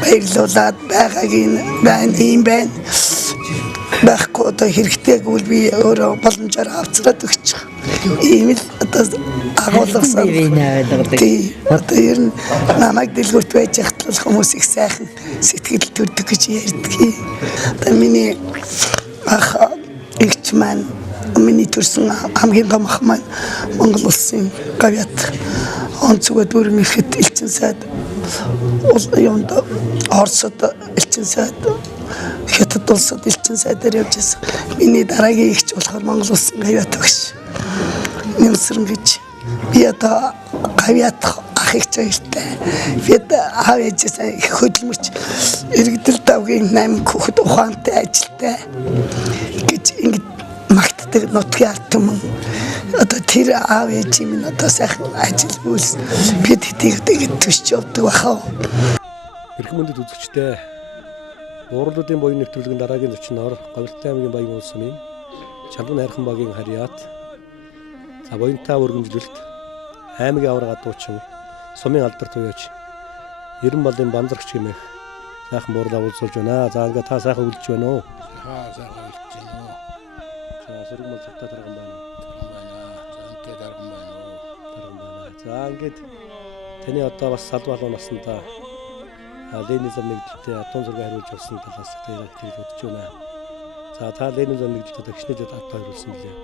баярлуулад байгаагийн байна юм байна. Байхгүй одоо хэрэгтэйгүүл би өөрөө боломжоор авцраад өгч байгаа. Ийм л одоо агуулгасан. Одоо ер нь намайг дэлгүүрт байж хатал хүмүүс их сайхан сэтгэл төрдөг гэж ярьдаг. Одоо миний ах ихч маань миний төрсөн хамгийн том ах маань Монгол улсын гавьяат онцгой дүрм ихэд элчин сайд юунд Оросд элчин сайд Хятад улсад элчин сайдаар явж байсан. Миний дараагийн ихч болохоор Монгол улсын гавьяат багш. Нэмсрэн гэж би одоо гавьяат ах ихч хоёртай. Би аав ээжээсээ их хөдөлмөрч иргэдэл давгийн 8 хүүхэд ухаантай ажилтай гэж ингэ магтдаг нутгийн ард түмэн. Одоо тэр аав ээж минь одоо сайхан ажил үйлс бид хэдийгээр төсч явдаг бахаа. Эрхэм мөндөд үзэгчтэй Буурлуудын буян нэвтрүүлгийн дараагийн зочноор Говьлтай аймгийн баян уул сумын Чалган хайрхан багийн харьяат за буянтай өргөмжлөлт аймгийн авраг адуучин сумын алдар туяач 90 балын банзарч гэмэх сайхан буурлаа уулзуулж байна. За ингээ та сайхан үлдэж байна уу? Сайхан үлдэж байна уу. За сэрэг мал цагтаа тарган байна. Тарган байна. За энтэй тарган байна уу. Тарган байна. За ингээд таны одоо бас салбаалуу наснда Ленин зам нэгдэлтэй адуун зураг хариулж авсан талаас яг тэгж бодож байна. За та Ленин зам нэгдэлтэд агшныг адуу хариулсан билээ.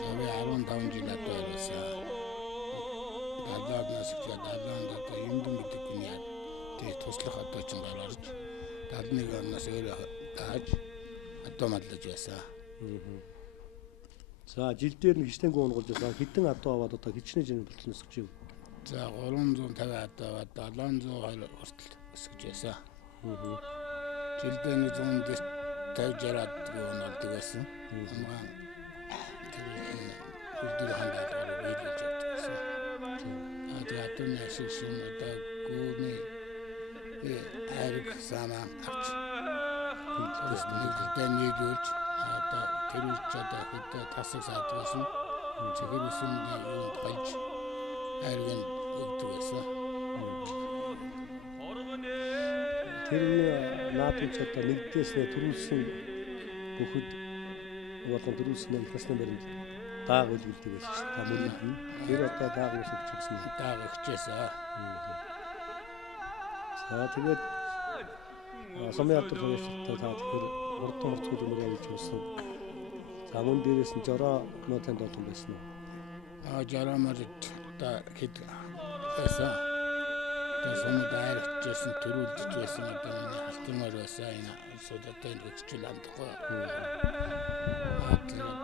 За би 15 жил адуу хариулсан. Далаагнаас ихлээр далаанд одоо юмдан гэдэг хүн яа. Тэг туслах одоо ч гаргаж 71 оноос өөрөө тааж адуу маллаж байсан. За жил дээр нэг хичнээн гоонгуулж байсан. Хэдэн адуу аваад одоо хичнээн жин болчихсон өсөж юу? За 350 адуу аваад 720 хүртэл өсөж байсан. Жилдээ нэг 150 60-аад гоо болдог байсан. Амгаан үлдэр хандаад биелүүлж явдаг байсан. Одоо адууны ашиг шин одоо гүүний айраг самаа авч үлдээ нийлүүлж одоо тэрүүлж одоо хөдөө тасаг саадгасан. Цэгэр үсэндээ юунд болж айраг өгдөг байсан. Тэрний наадамч одоо нэгдээс төрүүлсэн бүхэд болон төрүүлсэн их насны баримт дааг үлддэг байсан шүү дээ. Та мөрөнд нь тэр одоо дааг усч гэсэн юм. Дааг өгчээсээ. За тэгээд сумын алдар туяачтай та тэгэхээр хурдан хурцгүй юмроо гэж хэлсэн. За мөн дээрээс нь жороо нотанд олон байсан уу? Жороо мөрөд одоо хэд байсан. Тэсэнд дайрагчсэн төрүүлж байсан одоо миний халтмаар байсан энэ судалтай нэгчл амтгүй.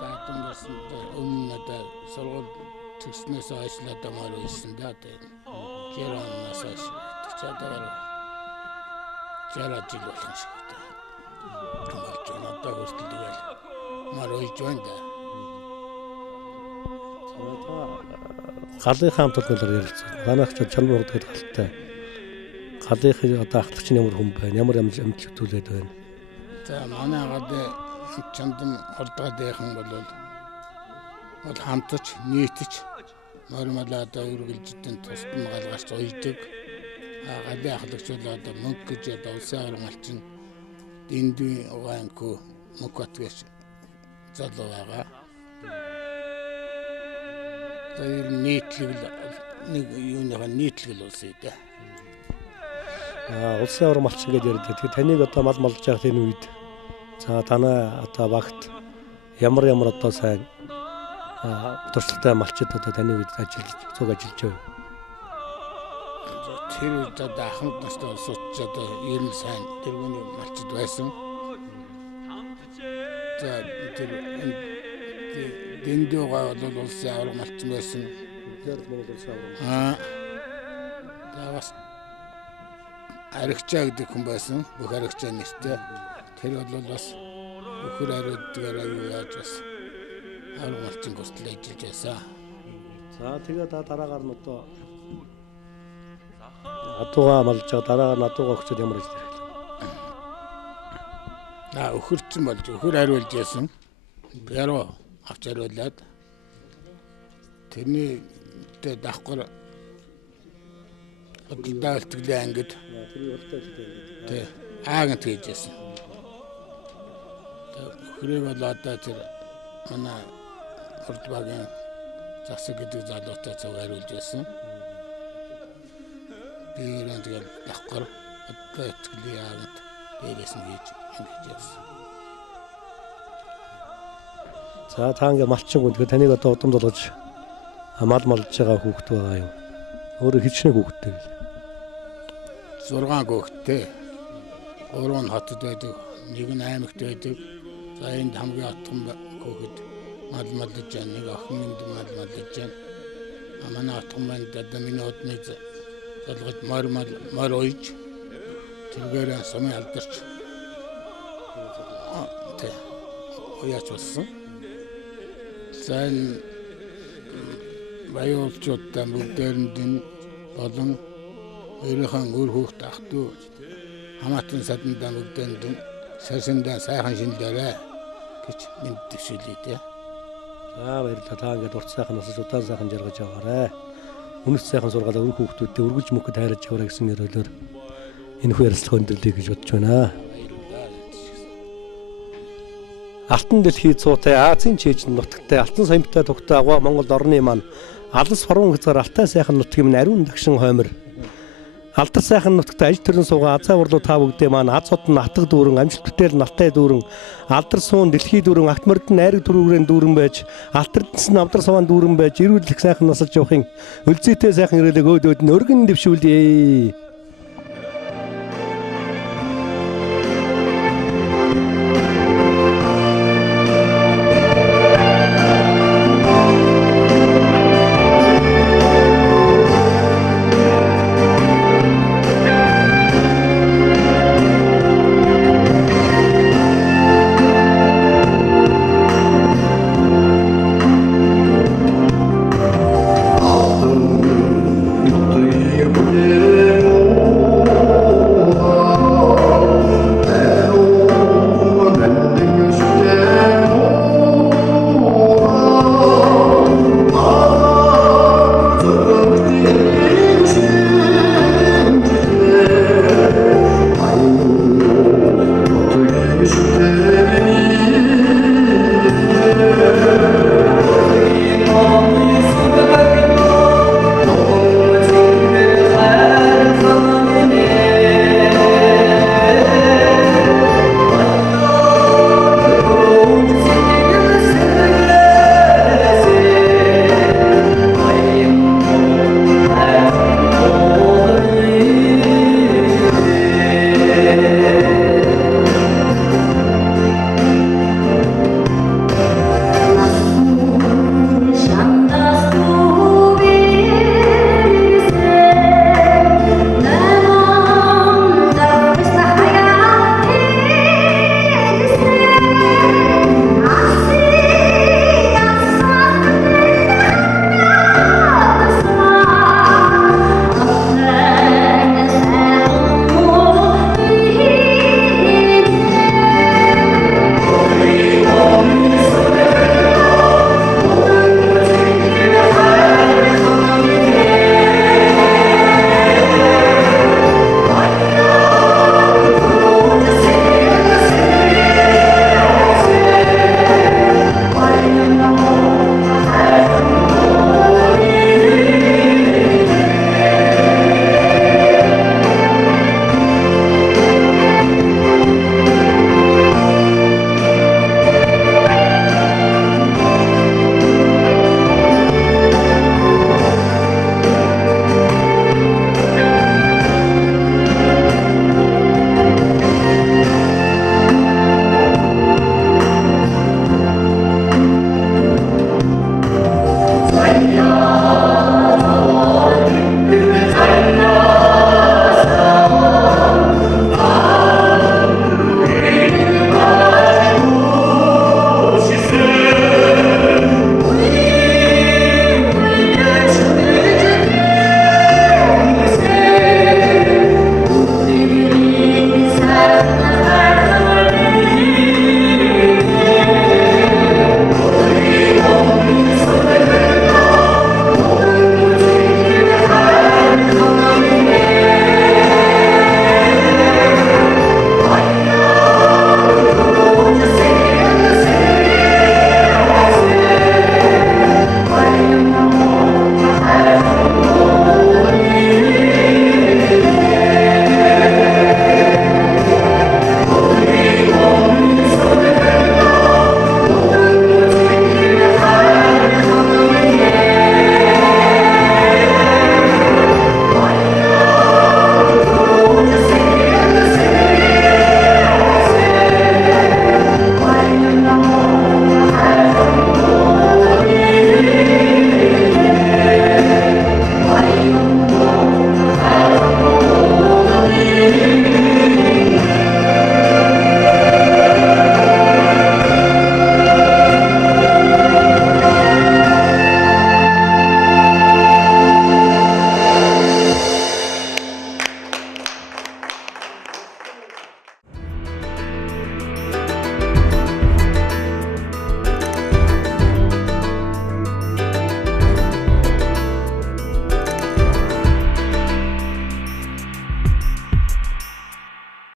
Даатунгаас өмнө одоо сургууль төгснөөс хойшлоо дамаар байсан да тэгээд Керанаас хойш чадвар жил болсон шиг одоо. Томалж одоо хүртэл тэгэл маар ойж байна да. Галын хаан төлөвлөөр ярилцсан. Манайх ч чанар урдад галтай. Галын одоо ахлагч нь ямар хүн байна? Ямар амжилт төлөөд байна? За манай галын чандан урдадынхан бол хамтч нийтч нормал одоо үргэлжлэн тусад нь галгарч ойдог. Галын ахлагч бол одоо мөнгө гэж одоо улсын аврагч дэндүү угаангүй мөнгө атгаш залуу байгаа. Тэр нийтлэл нэг юуныхаа нийтлэл улсын дээ. Улсын авраг малч ингээд ярьдаг. Тэгэхээр таныг одоо мал малж байгаа энэ үед за танаа одоо багт ямар одоо сайн туршлагатай малчид одоо таны үед зөв ажиллаж байна. Тэр үед одоо ахмад настай улсууч одоо ер нь сайн тэргүүний малчид байсан. За тэр дэндүүгээ бол улсын авраг малчин байсан. Тэр бол улсын авраг. Бас аригчаа гэдэг хүн байсан. Бүх аригчаа нэртэй. Тэр бол бас өхөр ариудгаар аюу яаж бас авраг малчин гүйцэтгэл ажиллаж байсан. За тэгээд дараагаар нь одоо адууга малж байгаа дараагаар нь адууга өгчөд ямар ажил хийх вэ? Өхөрчин болж өхөр ариулж байсан. Яруу авч ариулаад тэрний давхар хөдөлთა үлтгэлийн ангид тэр аагт хийжсэн. Өхрийг бол одоо тэр манай урд багийн засаг гэдэг залуутай цог ариулж байсан. Биирэн тэгэл давхар хөдөлთა үлтгэлийн аагт дээрээс нь хийж ингэжсэн. За та ингээ малчин хүн тэгэхээр таныг одоо удам долгож мал малж байгаа хүүхэд байгаа юу? Өөрөө хичнээн хүүхэдтэй гэлээ. 6 хүүхэдтэй. 3 нь хотод байдаг, 1 нь аймагт байдаг. За энд хамгийн отхон хүүхэд мал малж байгаа, нэг охин минь мал малж байгаа. Манай отхон манд одоо миний удмыг залгаж мар ойж тэргээр сумын алдарч уяач болсон. Сайн баяуулчуудтай бүгдээрэнд нь болон өөрийнхөө өр хүүхд ах トゥ хамаатан садандаа бүгдээрэнд Сасандаа сайхан шинэлээрэ гэж мэддэвшүүлээ тий. Баярлалаа. Та ингээд урт сайхан насаж удаан сайхан жаргаж яваарай. Үнэт сайхан сургаалаа өр хүүхдүүдэд өргөж мөхөд хайраж яваарай гэсэн нэрээр энэхүү ярилцлага өндөрлөе гэж бодож байна. Алтан дэлхий цуутай Азийн чийжин нутагтай алтан соёмтой тогтоо агуу Монгол орны маань алс хорвон хязгаар алтай сайхан нутгийн минь ариун дагшин хоймор. Алдар сайхан нутагт аж төрн суугаа азаа урлуу та бүгдээ маань аз сод нь атг дүүрэн амжилт бүтээл нартай дүүрэн алдар суун дэлхий дүүрэн автморд нь айраг төрүүрэн дүүрэн байж алтардс нь авдар саваан дүүрэн байж ирүүлэх сайхан насалж явахын өлзийтэй сайхан ирэлэг өөд нь өргөн дэвшүүлье.